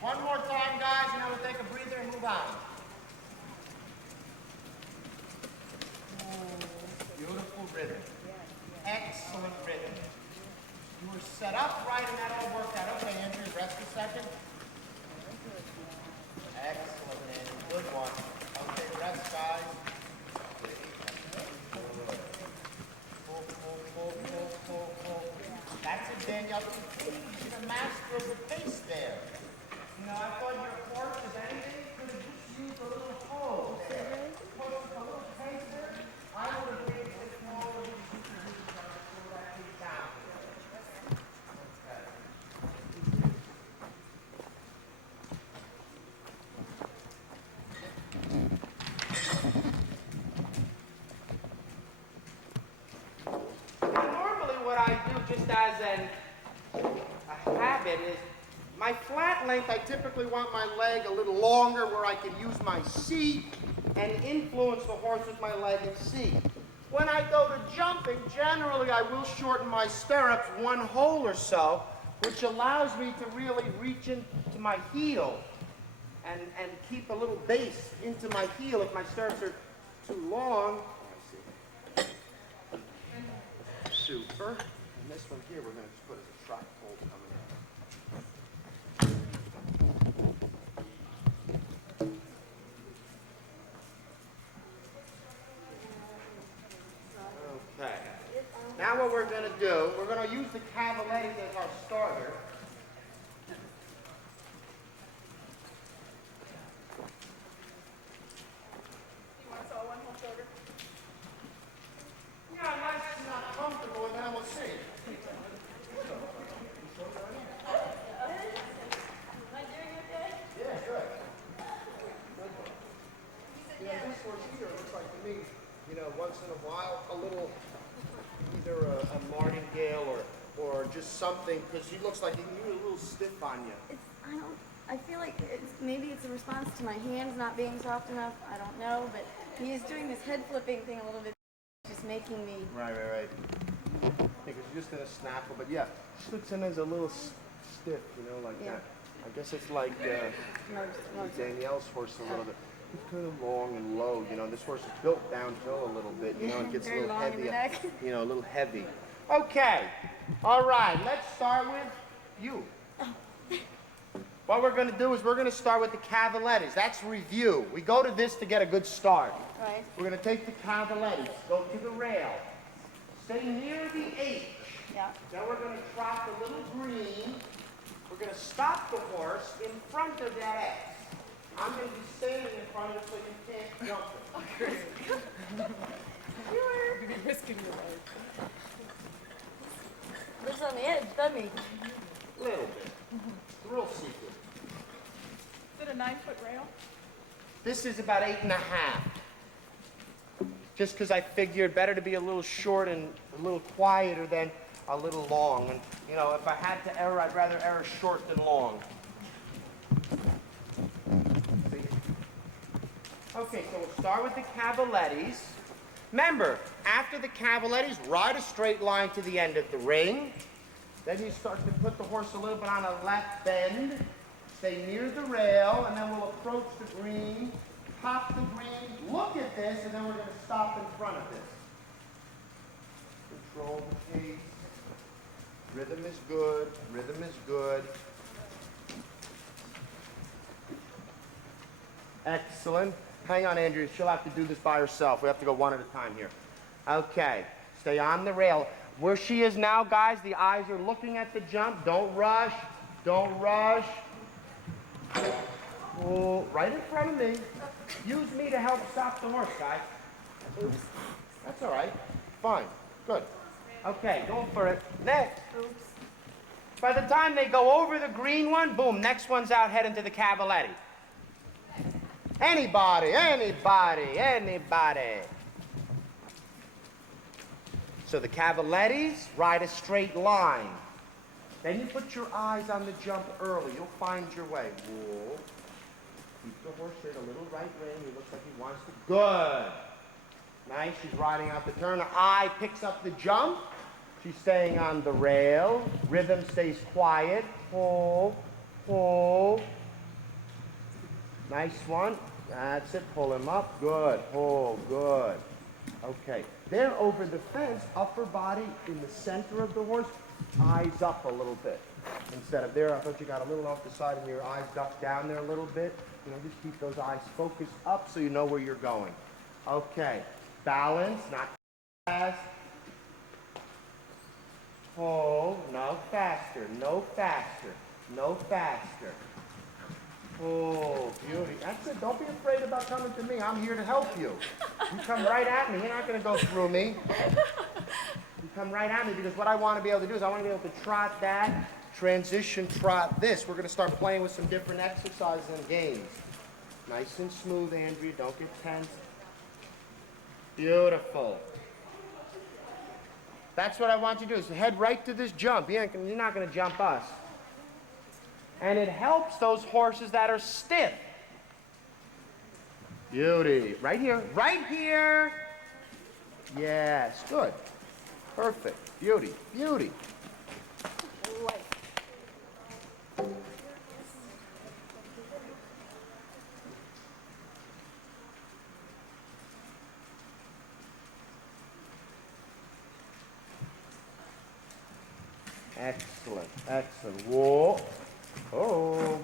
One more time, guys, and then we'll take a breather and move on. Beautiful rhythm. Excellent rhythm. You were set up right and that all worked out. Okay, Andrew, rest a second. Excellent, Andrew. Good one. Okay, rest, guys. Pull. That's it, Danielle. You're the master of the pace there. You know, I thought your horse, if anything, could have just used a little pull there. Push a little pace there. I would have made it more of a pull that pace down. Just as a habit is my flat length, I typically want my leg a little longer where I can use my seat and influence the horse with my leg and seat. When I go to jumping, generally I will shorten my stirrups 1 hole or so, which allows me to really reach into my heel and keep a little base into my heel if my stirrups are too long. Super. And this one here, we're going to just put as a trot hold coming in. Okay. Now what we're going to do, we're going to use the cavalettis as our starter. You want us all 1 whole shoulder? Yeah, unless it's not comfortable, and then we'll see. Once in a while, a little, either a martingale or just something, because he looks like he's a little stiff on you. I feel like maybe it's a response to my hands not being soft enough. I don't know, but he is doing this head flipping thing a little bit, just making me. Right. Because you're just going to snaffle, but yeah, Schlitzen is a little stiff, like that. I guess it's like Danielle's horse a little bit. He's kind of long and low, you know. This horse is built downhill a little bit, you know. It gets a Very little long in heavy, the neck. you know, a little heavy. Okay, all right. Let's start with you. What we're going to do is we're going to start with the cavalettes. That's review. We go to this to get a good start. Right. We're going to take the cavalettes, go to the rail, stay near the H. Yeah. Then we're going to trot the little green. We're going to stop the horse in front of that X. I'm going to be standing in front of it so you can't jump it. You're risking your life. Lives on the edge, doesn't he? Little bit. Thrill seeker. Is it a 9-foot rail? This is about 8.5. Just because I figured better to be a little short and a little quieter than a little long. And, you know, if I had to err, I'd rather err short than long. See? Okay, so we'll start with the cavalettes. Remember, after the cavalettes, ride a straight line to the end of the ring. Then you start to put the horse a little bit on a left bend. Stay near the rail, and then we'll approach the green, pop the green, look at this, and then we're going to stop in front of this. Control the pace. Rhythm is good. Rhythm is good. Excellent. Hang on, Andrea. She'll have to do this by herself. We have to go one at a time here. Okay. Stay on the rail. Where she is now, guys, the eyes are looking at the jump. Don't rush. Don't rush. Oh, right in front of me. Use me to help stop the horse, guys. Oops. That's all right. Fine. Good. Okay, go for it. Next. Oops. By the time they go over the green one, boom, next one's out heading to the cavaletti. Anybody, anybody, anybody. So the cavalettes ride a straight line. Then you put your eyes on the jump early. You'll find your way. Whoa. Keep the horse in a little right rein. He looks like he wants to. Good. Nice. She's riding out the turn. The eye picks up the jump. She's staying on the rail. Rhythm stays quiet. Pull. Pull. Nice one. That's it. Pull him up. Good. Pull. Good. Okay. There over the fence, upper body in the center of the horse, eyes up a little bit. Instead of there, I thought you got a little off the side and your eyes ducked down there a little bit. You know, just keep those eyes focused up so you know where you're going. Okay. Balance, not fast. Hold. No faster. No faster. No faster. Oh, beauty. That's it. Don't be afraid about coming to me. I'm here to help you. You come right at me. You're not going to go through me. You come right at me because what I want to be able to do is I want to be able to trot that, transition, trot this. We're going to start playing with some different exercises and games. Nice and smooth, Andrea. Don't get tense. Beautiful. That's what I want you to do is head right to this jump. You're not going to jump us. And it helps those horses that are stiff. Beauty. Right here. Right here. Yes. Good. Perfect. Beauty. Beauty. Excellent. Excellent. Whoa. Oh.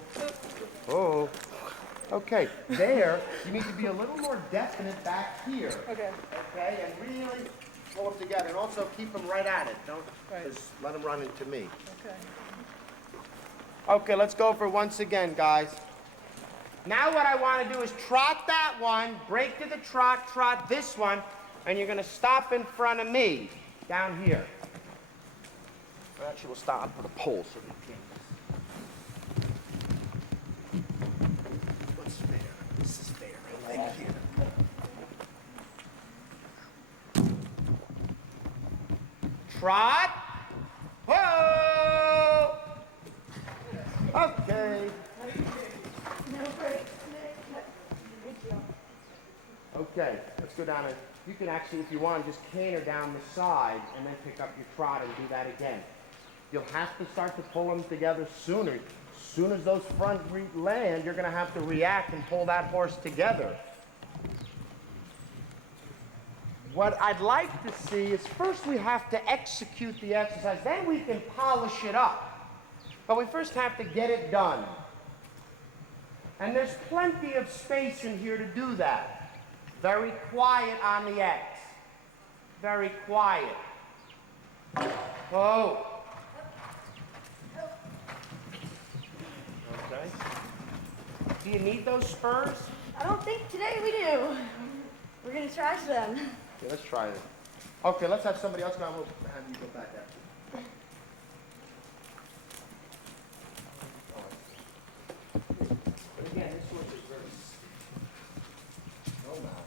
Oh. Okay, there, you need to be a little more definite back here. Okay. Okay, and really pull them together. And also keep them right at it. Don't Right. just let them run into me. Okay. Okay, let's go for once again, guys. Now what I want to do is trot that one, break to the trot, trot this one, and you're going to stop in front of me, down here. Well, actually, we'll stop. I'll put a pole so we can't. What's fair? This is fair. Thank you. Trot. Whoa! Okay. Okay, let's go down and you can actually, if you want, just canter down the side and then pick up your trot and do that again. You'll have to start to pull them together sooner As soon as those front feet land, you're going to have to react and pull that horse together. What I'd like to see is first we have to execute the exercise, then we can polish it up. But we first have to get it done. And there's plenty of space in here to do that. Very quiet on the X. Very quiet. Oh. Okay. Do you need those spurs? I don't think today we do. We're gonna trash them. Okay, let's try it. Okay, let's have somebody else go. We'll have you go back there. But again, this horse is very slow now.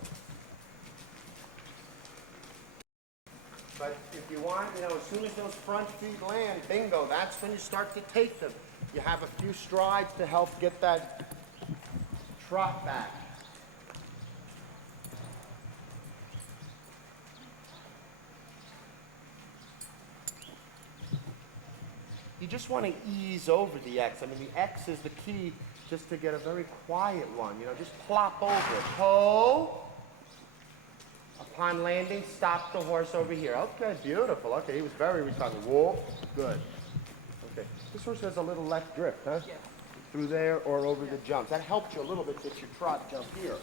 But if you want, as soon as those front feet land, bingo, that's when you start to take them. You have a few strides to help get that trot back. You just want to ease over the X. I mean, the X is the key just to get a very quiet one. Just plop over it. Ho! Upon landing, stop the horse over here. Okay, beautiful. Okay, he was very responsive. Whoa, good. Okay, this horse has a little left drift, huh? Yeah. Through there or over the jumps. That helped you a little bit that your trot jump here.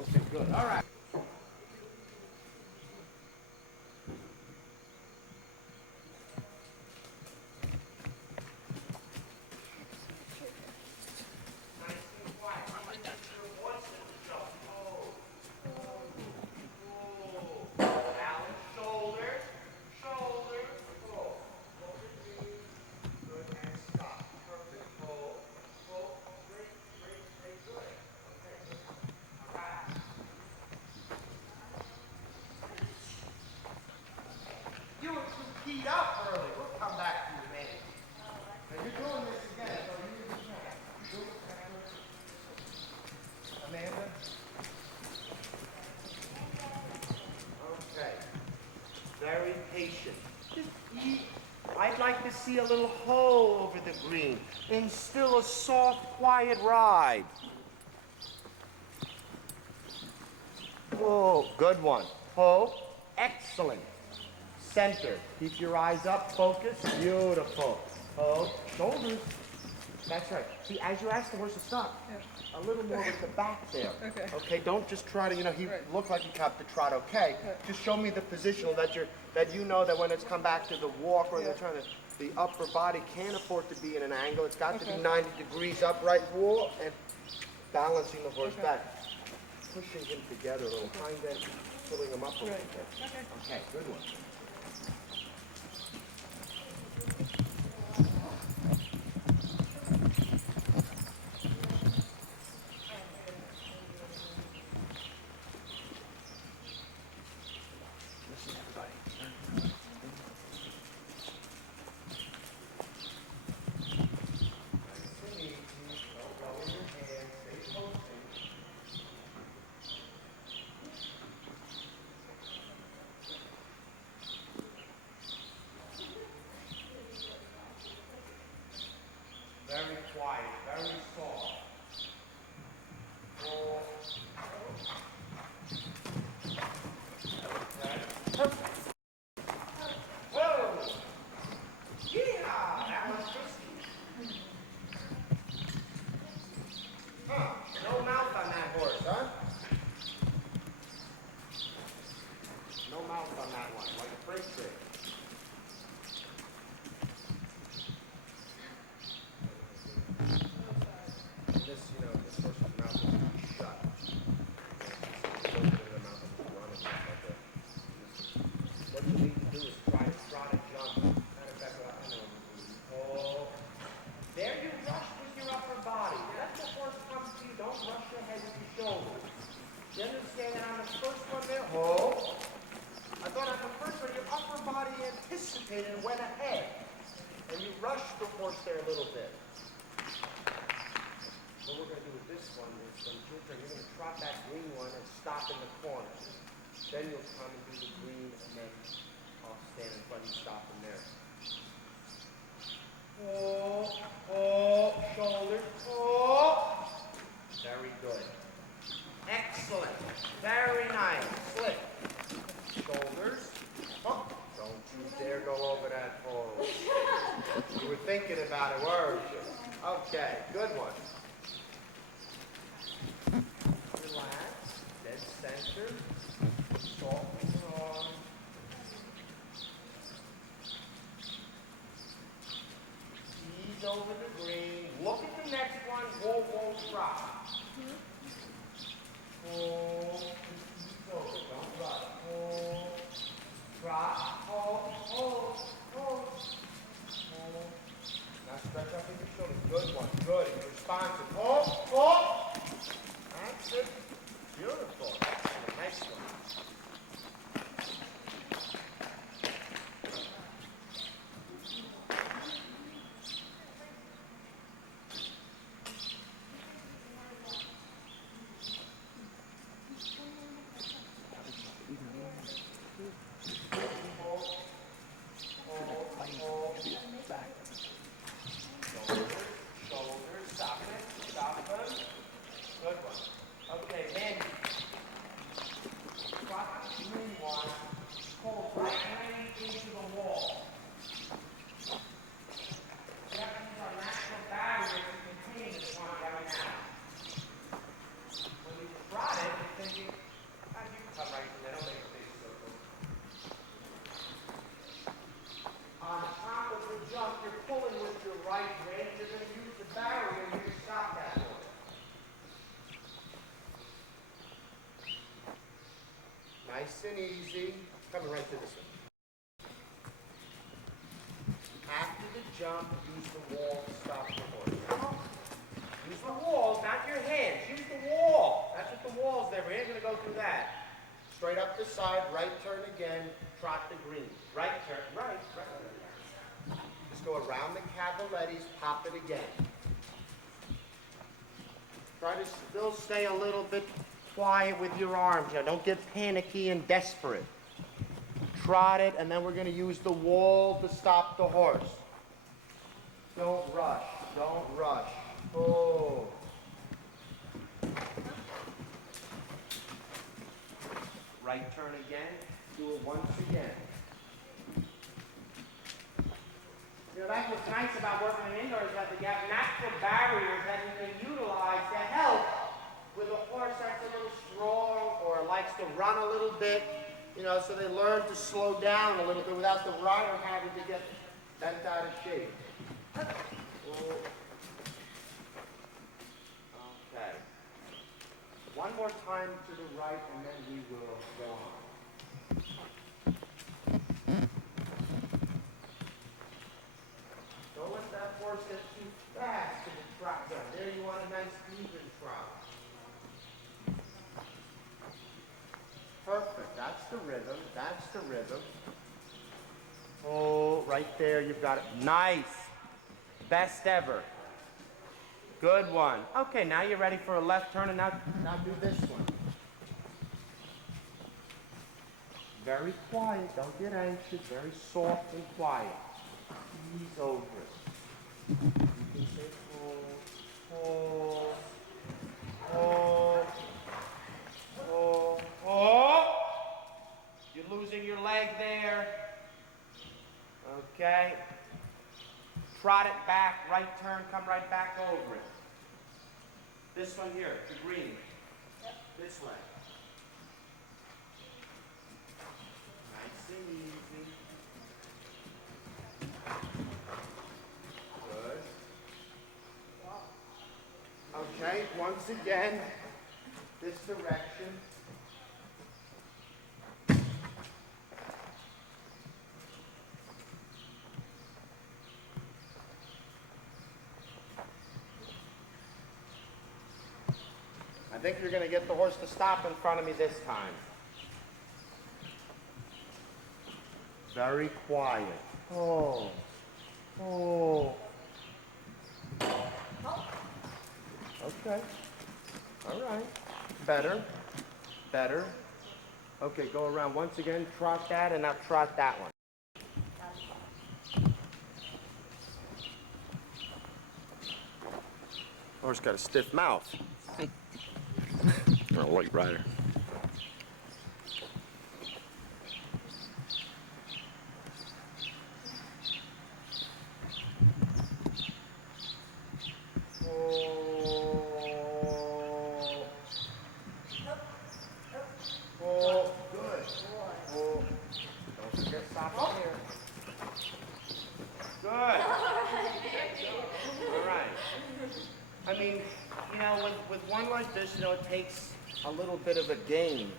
Okay, good. All right. You were too keyed up early. We'll come back to you, man. Now you're doing this again, so you need to do it. Amanda? Okay. Very patient. Just eat. I'd like to see a little hoe over the green. And still a soft, quiet ride. Whoa, good one. Hoe. Excellent. Center. Keep your eyes up. Focus. Beautiful. Oh, shoulders. That's right. See, as you ask the horse to stop, a little more with the back there. Okay. Okay. Don't just try to. He Right. looked like he kept the trot. Okay. Just show me the positional that you know that when it's come back to the walk or the turn, the upper body can't afford to be in an angle. It's got to be 90 degrees upright. Whoa, and balancing the horse back, pushing him together a little hind end, pulling him up a little bit. Okay. Good one. Very quiet, very soft. Whoa. Yeah, that was risky. Huh, no mouth on that horse, huh? No mouth on that one, like a freight train. This horse's mouth is shut. Opening the mouth and running like that. What you need to do is try to trot a jump. Matter of fact, oh. There you rush with your upper body. Let the horse come to you. Don't rush your head with your shoulders. You understand that on the first one there? Oh. I thought on the first one, your upper body anticipated and went ahead. And you rushed the horse there a little bit. What we're going to do with this one is when it's your turn, you're going to trot that green one and stop in the corner. Then you'll come and do the green, and then I'll stand in front and stop them there. Oh, shoulder. Very good. Excellent. Very nice. Slip. Shoulders. Oh, don't you dare go over that pole. You were thinking about it, weren't you? Okay, good one. Relax. Dead center. Soften your arm. Ease over the green. Look at the next one. Whoa, whoa, drop. Hold. Ease over. Don't rush. Hold. Drop. Hold. Hold. Hold. Hold. Now stretch up in your shoulders. Good one. Good. And you're responsive. Hold. Hold. That's it. Beautiful. Excellent. Nice one. Shoulders, stop it, good one. Okay, Mandy. Drop the green one, hold right hand into the wall. We have to use our natural barrier to contain this one right now. When you try it, you're thinking, ah, you can come right in there, don't make a big circle. On top of the jump, you're pulling with your right rein. You're going to use the barrier here to stop that one. Nice and easy. Coming right to this one. After the jump, use the wall to stop the horse. Use the wall, not your hands. Use the wall. That's what the wall's there. We ain't going to go through that. Straight up the side, right turn again. Trot the green. Right turn. Right. Just go around the cavalettis, pop it again. Try to still stay a little bit quiet with your arms here. Don't get panicky and desperate. Trot it, and then we're going to use the wall to stop the horse. Don't rush. Don't rush. Oh. Right turn again. Do it once again. You know, that's what's nice about working indoors, that you have natural barriers that you can utilize to help with a horse that's a little strong or likes to run a little bit, you know, so they learn to slow down a little bit without the rider having to get bent out of shape. Okay. One more time to the right, and then we will go on. Don't let that horse get too fast to the trot gun. There you want a nice even trot. Perfect. That's the rhythm. That's the rhythm. Oh, right there. You've got it. Nice. Best ever. Good one. Okay, now you're ready for a left turn, and now do this one. Very quiet. Don't get anxious. Very soft and quiet. Ease over it. You can say hold, hold, hold, hold. You're losing your leg there. Okay. Trot it back, right turn, come right back over it. This one here, the green. Yep. This way. Nice and easy. Good. Okay, once again, this direction. I think you're going to get the horse to stop in front of me this time. Very quiet. Oh. Oh. Okay. All right. Better. Better. Okay, go around once again. Trot that, and now trot that one. Horse got a stiff mouth. You're a light rider. Oh, good. Oh, don't forget stop here. Good. All right. I mean, you know, with one like this, you know, it takes a little bit of a game.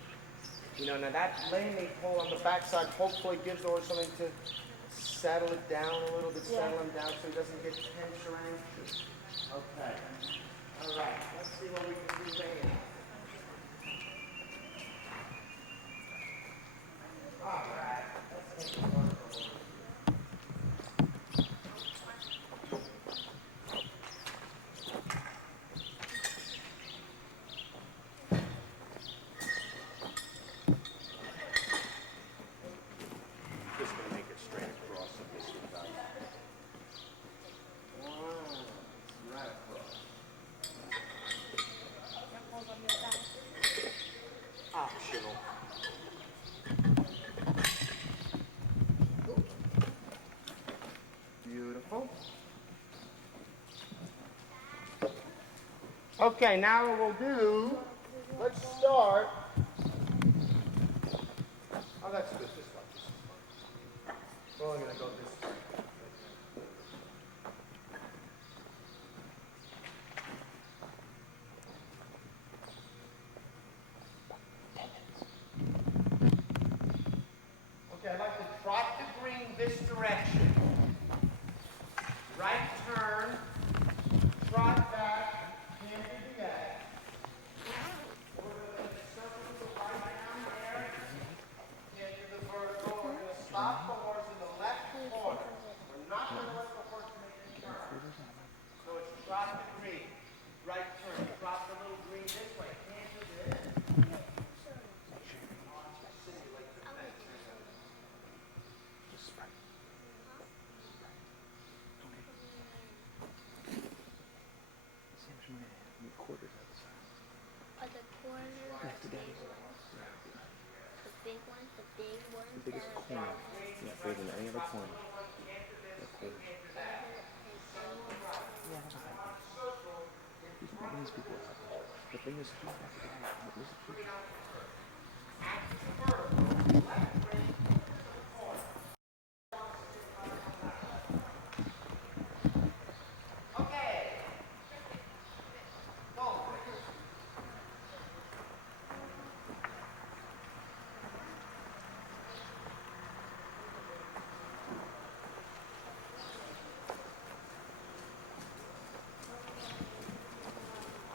You know, now that laying they pull on the backside hopefully gives the horse something to settle it down a little bit, settle him down so he doesn't get tense or anxious. Okay. All right. Let's see what we can do there. All right. Let's take a look. Just gonna make it straight across of this one, guys. Right across. Optional. Beautiful. Okay, now what we'll do, let's start. Oh, that's good. This one. We're only going to go this way. Okay, I'd like to trot the green this direction. Right turn, trot back, hand to the egg. We're going to circle the right down there, hand to the vertical. We're going to stop the horse in the left corner. We're not going to let the horse make a turn. So it's trot the green, right turn, trot the little green this way, hand to this. Simulate the fence. Are the corners the big ones? The big ones, the big ones. The biggest corner. Yeah, bigger than any other corner. These people are talking. The thing is,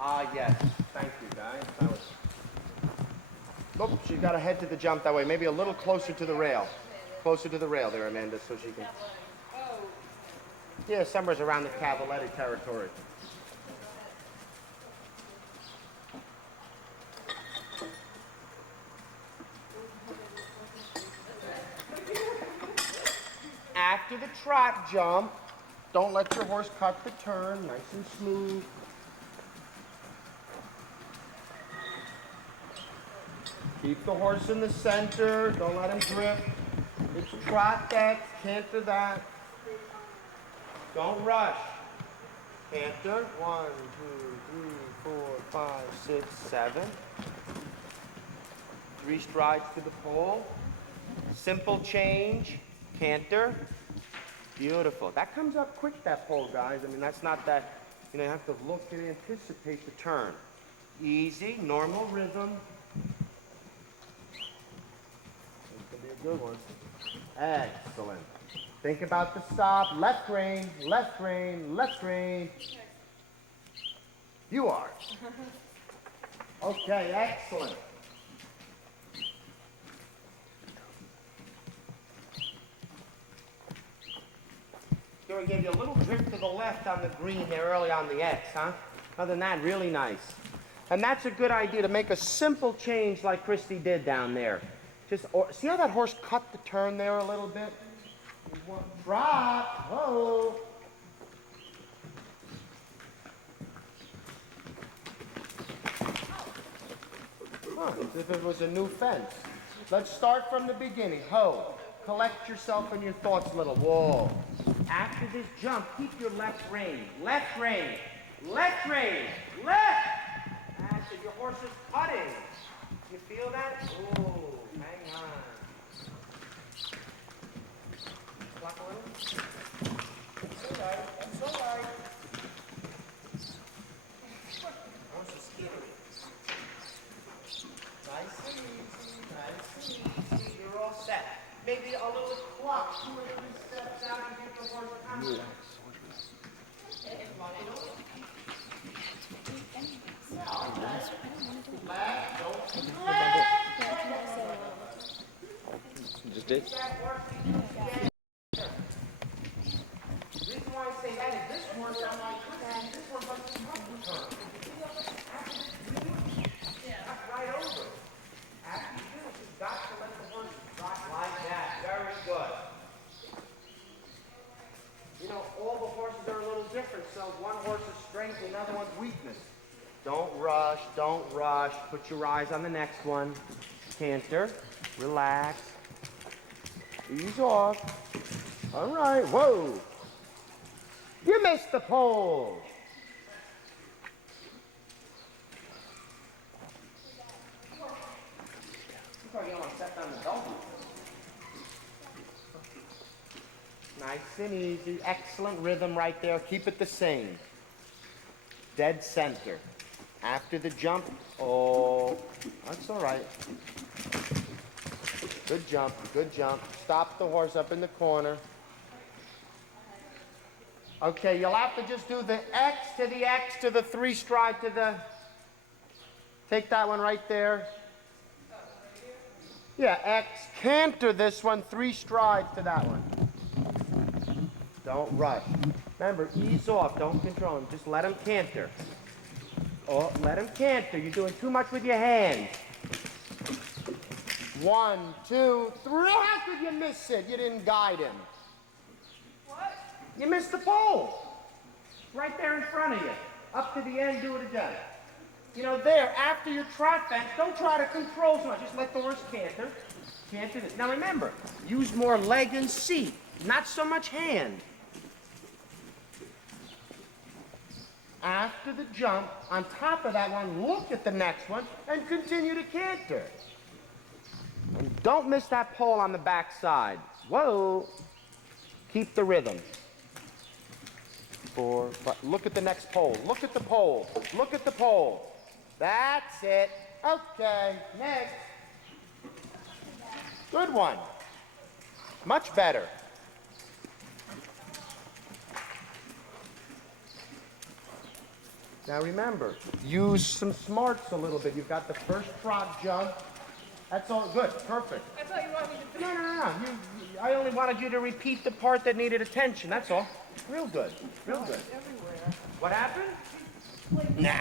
Ah, yes. Thank you, guys. That was... Nope, she's got to head to the jump that way. Maybe a little closer to the rail. Closer to the rail there, Amanda, so she can... Yeah, somewhere's around the Cavaletti territory. After the trot jump, don't let your horse cut the turn. Nice and smooth. Keep the horse in the center. Don't let him drift. It's trot that, canter that. Don't rush. Canter. 1, 2, 3, 4, 5, 6, 7. 3 strides to the pole. Simple change. Canter. Beautiful. That comes up quick, that pole, guys. I mean, that's not that, you know, you have to look and anticipate the turn. Easy, normal rhythm. This could be a good one. Excellent. Think about the stop. Left rein, left rein, left rein. You are. Okay, excellent. Gary gave you a little drift to the left on the green there early on the X, huh? Other than that, really nice. And that's a good idea to make a simple change like Christy did down there. Just, see how that horse cut the turn there a little bit? Drop, whoa. Huh, as if it was a new fence. Let's start from the beginning. Ho, collect yourself and your thoughts a little. Whoa. After this jump, keep your left rein. Left rein. Left rein. Left! That's it. Your horse is cutting. You feel that? Ooh, hang on. Block a little. That's all right. That's all right. Horse is skinny. Nice and easy. Nice and easy. You're all set. Maybe a little clock, 2 or 3 steps out and give the horse confidence. You just did? The reason why I say that is this horse, I'm like, this one must be up to turn. That's right over. After you do it, you've got to let the horse drop like that. Very good. You know, all the horses are a little different, so one horse's strength, another one's weakness. Don't rush, don't rush. Put your eyes on the next one. Canter, relax. Ease off. All right, whoa. You missed the pole. You probably don't want to set down the belt. Nice and easy. Excellent rhythm right there. Keep it the same. Dead center. After the jump, oh, that's all right. Good jump, good jump. Stop the horse up in the corner. Okay, you'll have to just do the X to the 3 stride to the, take that one right there. Yeah, X, canter this one, 3 strides to that one. Don't rush. Remember, ease off, don't control him, just let him canter. Oh, let him canter. You're doing too much with your hands. 1, 2, 3. How could you miss it? You didn't guide him. What? You missed the pole. Right there in front of you. Up to the end, do it again. You know, there, after your trot fence, don't try to control so much. Just let the horse canter. Canter this. Now remember, use more leg and seat, not so much hand. After the jump, on top of that one, look at the next one and continue to canter. And don't miss that pole on the back side. Whoa. Keep the rhythm. 4, 5. Look at the next pole. Look at the pole. Look at the pole. That's it. Okay, next. Good one. Much better. Now remember, use some smarts a little bit. You've got the first trot jump. That's all good, perfect. I thought you wanted me to finish. No. I only wanted you to repeat the part that needed attention, that's all. Real good, real good. Everywhere. What happened? Nah.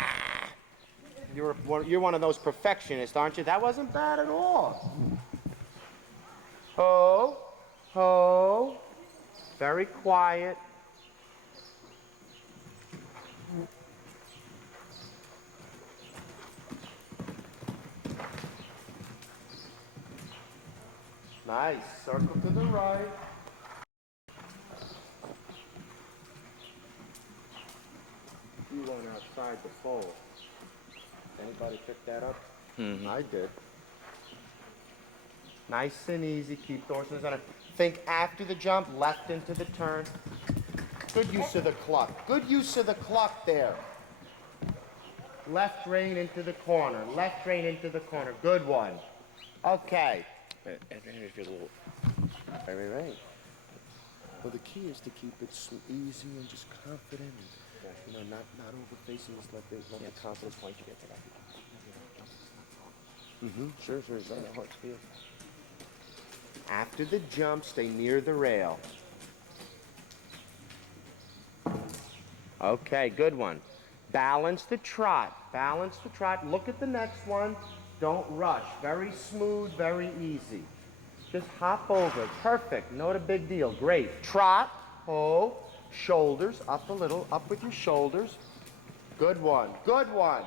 You're one of those perfectionists, aren't you? That wasn't bad at all. Ho, ho. Very quiet. Nice. Circle to the right. You went outside the pole. Anybody pick that up? Mm-hmm. I did. Nice and easy. Keep the horse in the center. Think after the jump, left into the turn. Good use of the cluck. Good use of the cluck there. Left rein into the corner. Left rein into the corner. Good one. Okay. And if you're a little... Right. Well, the key is to keep it easy and just confident. And, not over facing. Just let the confidence point you get to that. Sure. Is that how it's feel? After the jump, stay near the rail. Okay, good one. Balance the trot. Balance the trot. Look at the next one. Don't rush. Very smooth, very easy. Just hop over. Perfect. Not a big deal. Great. Trot. Ho. Shoulders. Up a little. Up with your shoulders. Good one. Good one.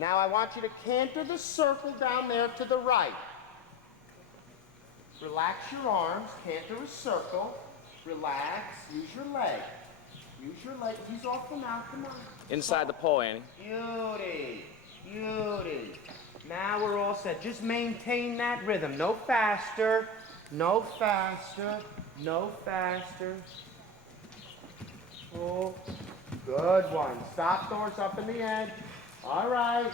Now I want you to canter the circle down there to the right. Relax your arms, canter a circle. Relax, use your leg. Use your leg. He's off the mount, come on. Inside the pole, Annie. Beauty, beauty. Now we're all set. Just maintain that rhythm. No faster, no faster, no faster. Oh, good one. Stop doors up in the end. All right.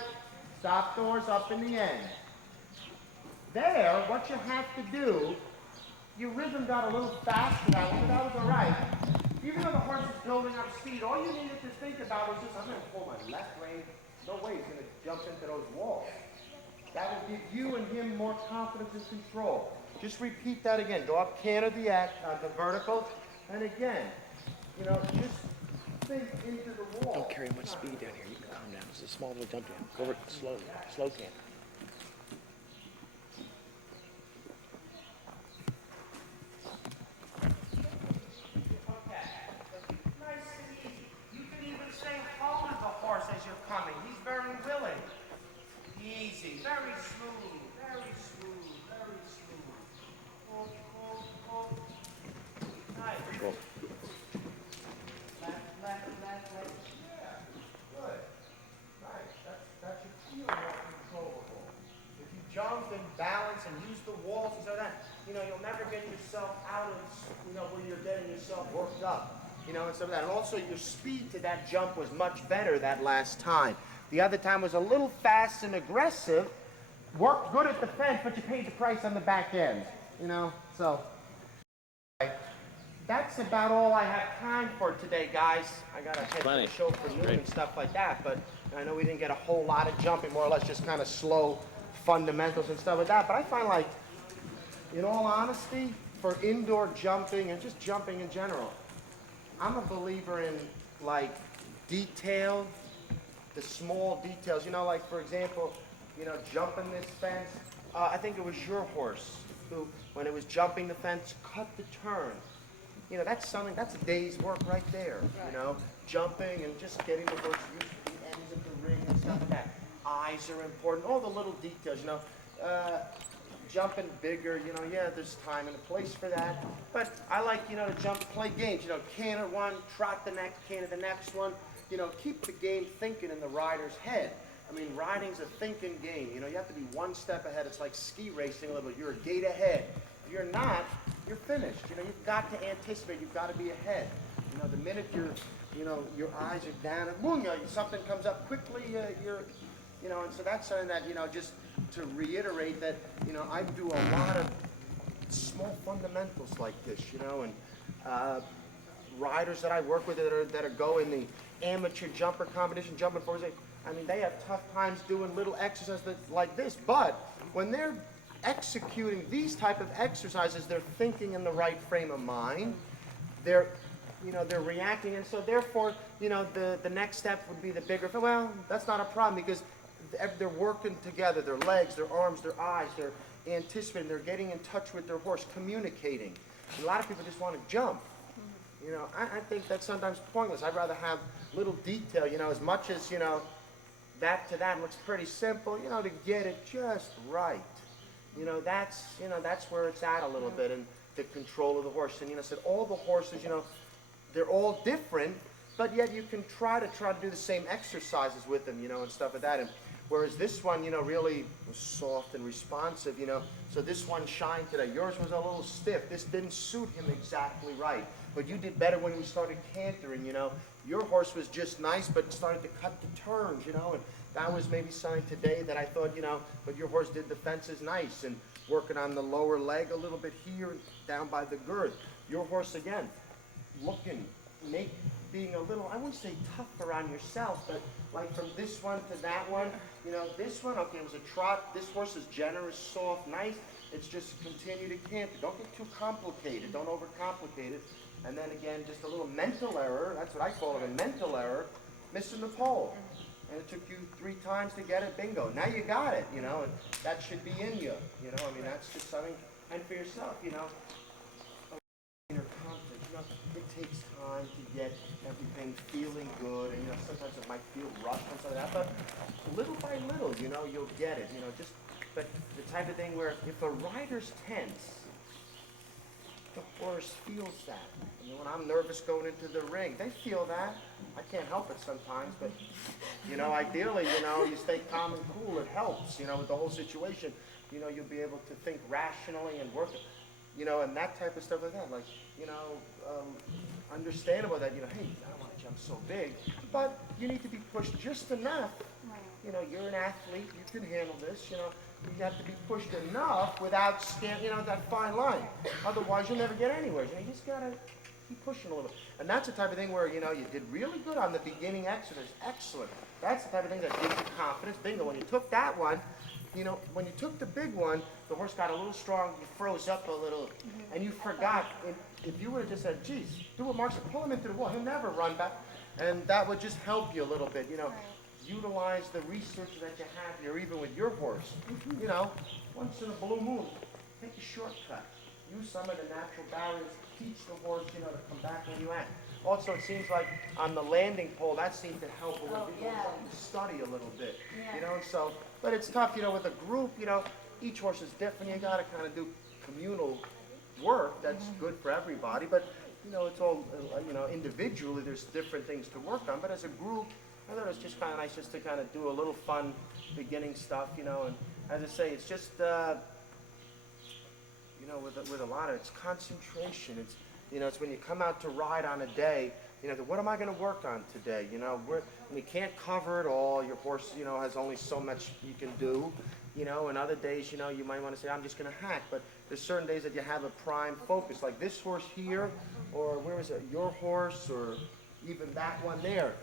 Stop doors up in the end. There, what you have to do, your rhythm got a little faster that one, but that was all right. Even though the horse is building up speed, all you needed to think about was just, I'm going to pull my left rein. No way he's going to jump into those walls. That will give you and him more confidence and control. Just repeat that again. Go up, canter the vertical, and again, just think into the wall. Don't carry much speed down here. You can calm down. It's a small little jump down. Go over it slowly. Slow canter. Easy, very smooth, very smooth, very smooth. Nice. Cool. Left. Yeah, good. Nice. That should feel more controllable. If you jump and balance and use the walls and so that, you'll never get yourself out of, where you're getting yourself worked up. And some of that. And also your speed to that jump was much better that last time. The other time was a little fast and aggressive, worked good at the fence, but you paid the price on the back end, so. That's about all I have time for today, guys. I got to head to the show for noon and stuff like that, but I know we didn't get a whole lot of jumping, more or less just kind of slow fundamentals and stuff like that, but I find like, in all honesty, for indoor jumping and just jumping in general, I'm a believer in like detail, the small details, like for example, jumping this fence, I think it was your horse who, when it was jumping the fence, cut the turn. That's something, that's a day's work right there, jumping and just getting the horse used to the ends of the ring and stuff like that. Eyes are important, all the little details, jumping bigger, yeah, there's time and a place for that. But I like, to jump, play games, canter one, trot the next, canter the next one. Keep the game thinking in the rider's head. I mean, riding's a thinking game. You have to be one step ahead. It's like ski racing a little bit. You're a gate ahead. If you're not, you're finished. You've got to anticipate. You've got to be ahead. The minute your eyes are down, and boom, something comes up quickly, and so that's something that, just to reiterate that, I do a lot of small fundamentals like this, and riders that I work with that are going the amateur jumper competition, jumping forward, I mean, they have tough times doing little exercises like this, but when they're executing these type of exercises, they're thinking in the right frame of mind, they're reacting, and so therefore, the next step would be the bigger, well, that's not a problem because they're working together, their legs, their arms, their eyes, they're anticipating, they're getting in touch with their horse, communicating. A lot of people just want to jump. I think that's sometimes pointless. I'd rather have little detail, as much as, that to that looks pretty simple, to get it just right. That's where it's at a little bit, and the control of the horse. And, said all the horses, they're all different, but yet you can try to do the same exercises with them, and stuff like that. And whereas this one, really was soft and responsive, so this one shined today. Yours was a little stiff. This didn't suit him exactly right. But you did better when we started cantering, Your horse was just nice, but started to cut the turns, and that was maybe something today that I thought, but your horse did the fences nice and working on the lower leg a little bit here and down by the girth. Your horse, again, being a little, I wouldn't say tougher on yourself, but like from this one to that one, this one, okay, it was a trot. This horse is generous, soft, nice. It's just continue to canter. Don't get too complicated. Don't overcomplicate it. And then again, just a little mental error. That's what I call it, a mental error. Missing the pole. And it took you 3 times to get it. Bingo. Now you got it, and that should be in you. I mean, that's just something. And for yourself, inner confidence. It takes time to get everything feeling good, and sometimes it might feel rough and stuff like that, but little by little, you'll get it, but the type of thing where if a rider's tense, the horse feels that. When I'm nervous going into the ring, they feel that. I can't help it sometimes, but ideally, you stay calm and cool. It helps, with the whole situation. You'll be able to think rationally and work it, and that type of stuff like that. Like, understandable that, hey, I don't want to jump so big, but you need to be pushed just enough. You're an athlete. You can handle this. You have to be pushed enough without that fine line. Otherwise, you'll never get anywhere. You just gotta keep pushing a little. And that's the type of thing where you did really good on the beginning exercise. Excellent. That's the type of thing that gives you confidence. Bingo. When you took that one, when you took the big one, the horse got a little strong. You froze up a little, and you forgot. If you would have just said, "Geez, do what Mark said. Pull him into the wall. He'll never run back," and that would just help you a little bit. Utilize the research that you have here, even with your horse. Once in a blue moon, take a shortcut. Use some of the natural barriers. Teach the horse, to come back when you act. Also, it seems like on the landing pole, that seemed to help a little bit. You study a little bit, So, but it's tough, with a group, each horse is different. You got to kind of do communal work. That's good for everybody. But, it's all, individually, there's different things to work on. But as a group, I thought it was just kind of nice just to kind of do a little fun beginning stuff, and as I say, it's just, with a lot of, it's concentration. It's when you come out to ride on a day, what am I going to work on today? We can't cover it all. Your horse, has only so much you can do, and other days, you might want to say, I'm just going to hack, but there's certain days that you have a prime focus, like this horse here, or where is it, your horse, or even that one there.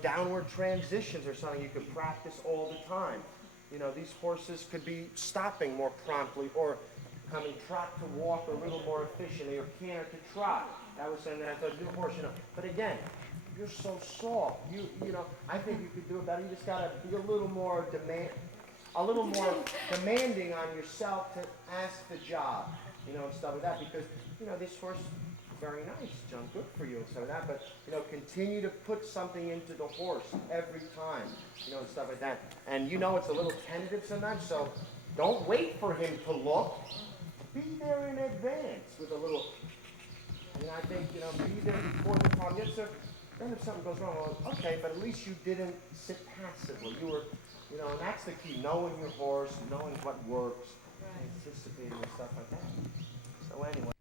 Downward transitions are something you can practice all the time. These horses could be stopping more promptly or coming trot to walk a little more efficiently or canter to trot. That was something that I thought, your horse, But again, you're so soft. I think you could do it better. You just got to be a little more demanding on yourself to ask the job, and stuff like that. Because, this horse, very nice, John, good for you and stuff like that, but, continue to put something into the horse every time, and stuff like that. And it's a little tentative sometimes, so don't wait for him to look. Be there in advance with a little, I think, be there before the time. Yes, sir. Then if something goes wrong, well, okay, but at least you didn't sit passively. You were, and that's the key, knowing your horse, knowing what works, anticipating and stuff like that. So anyway.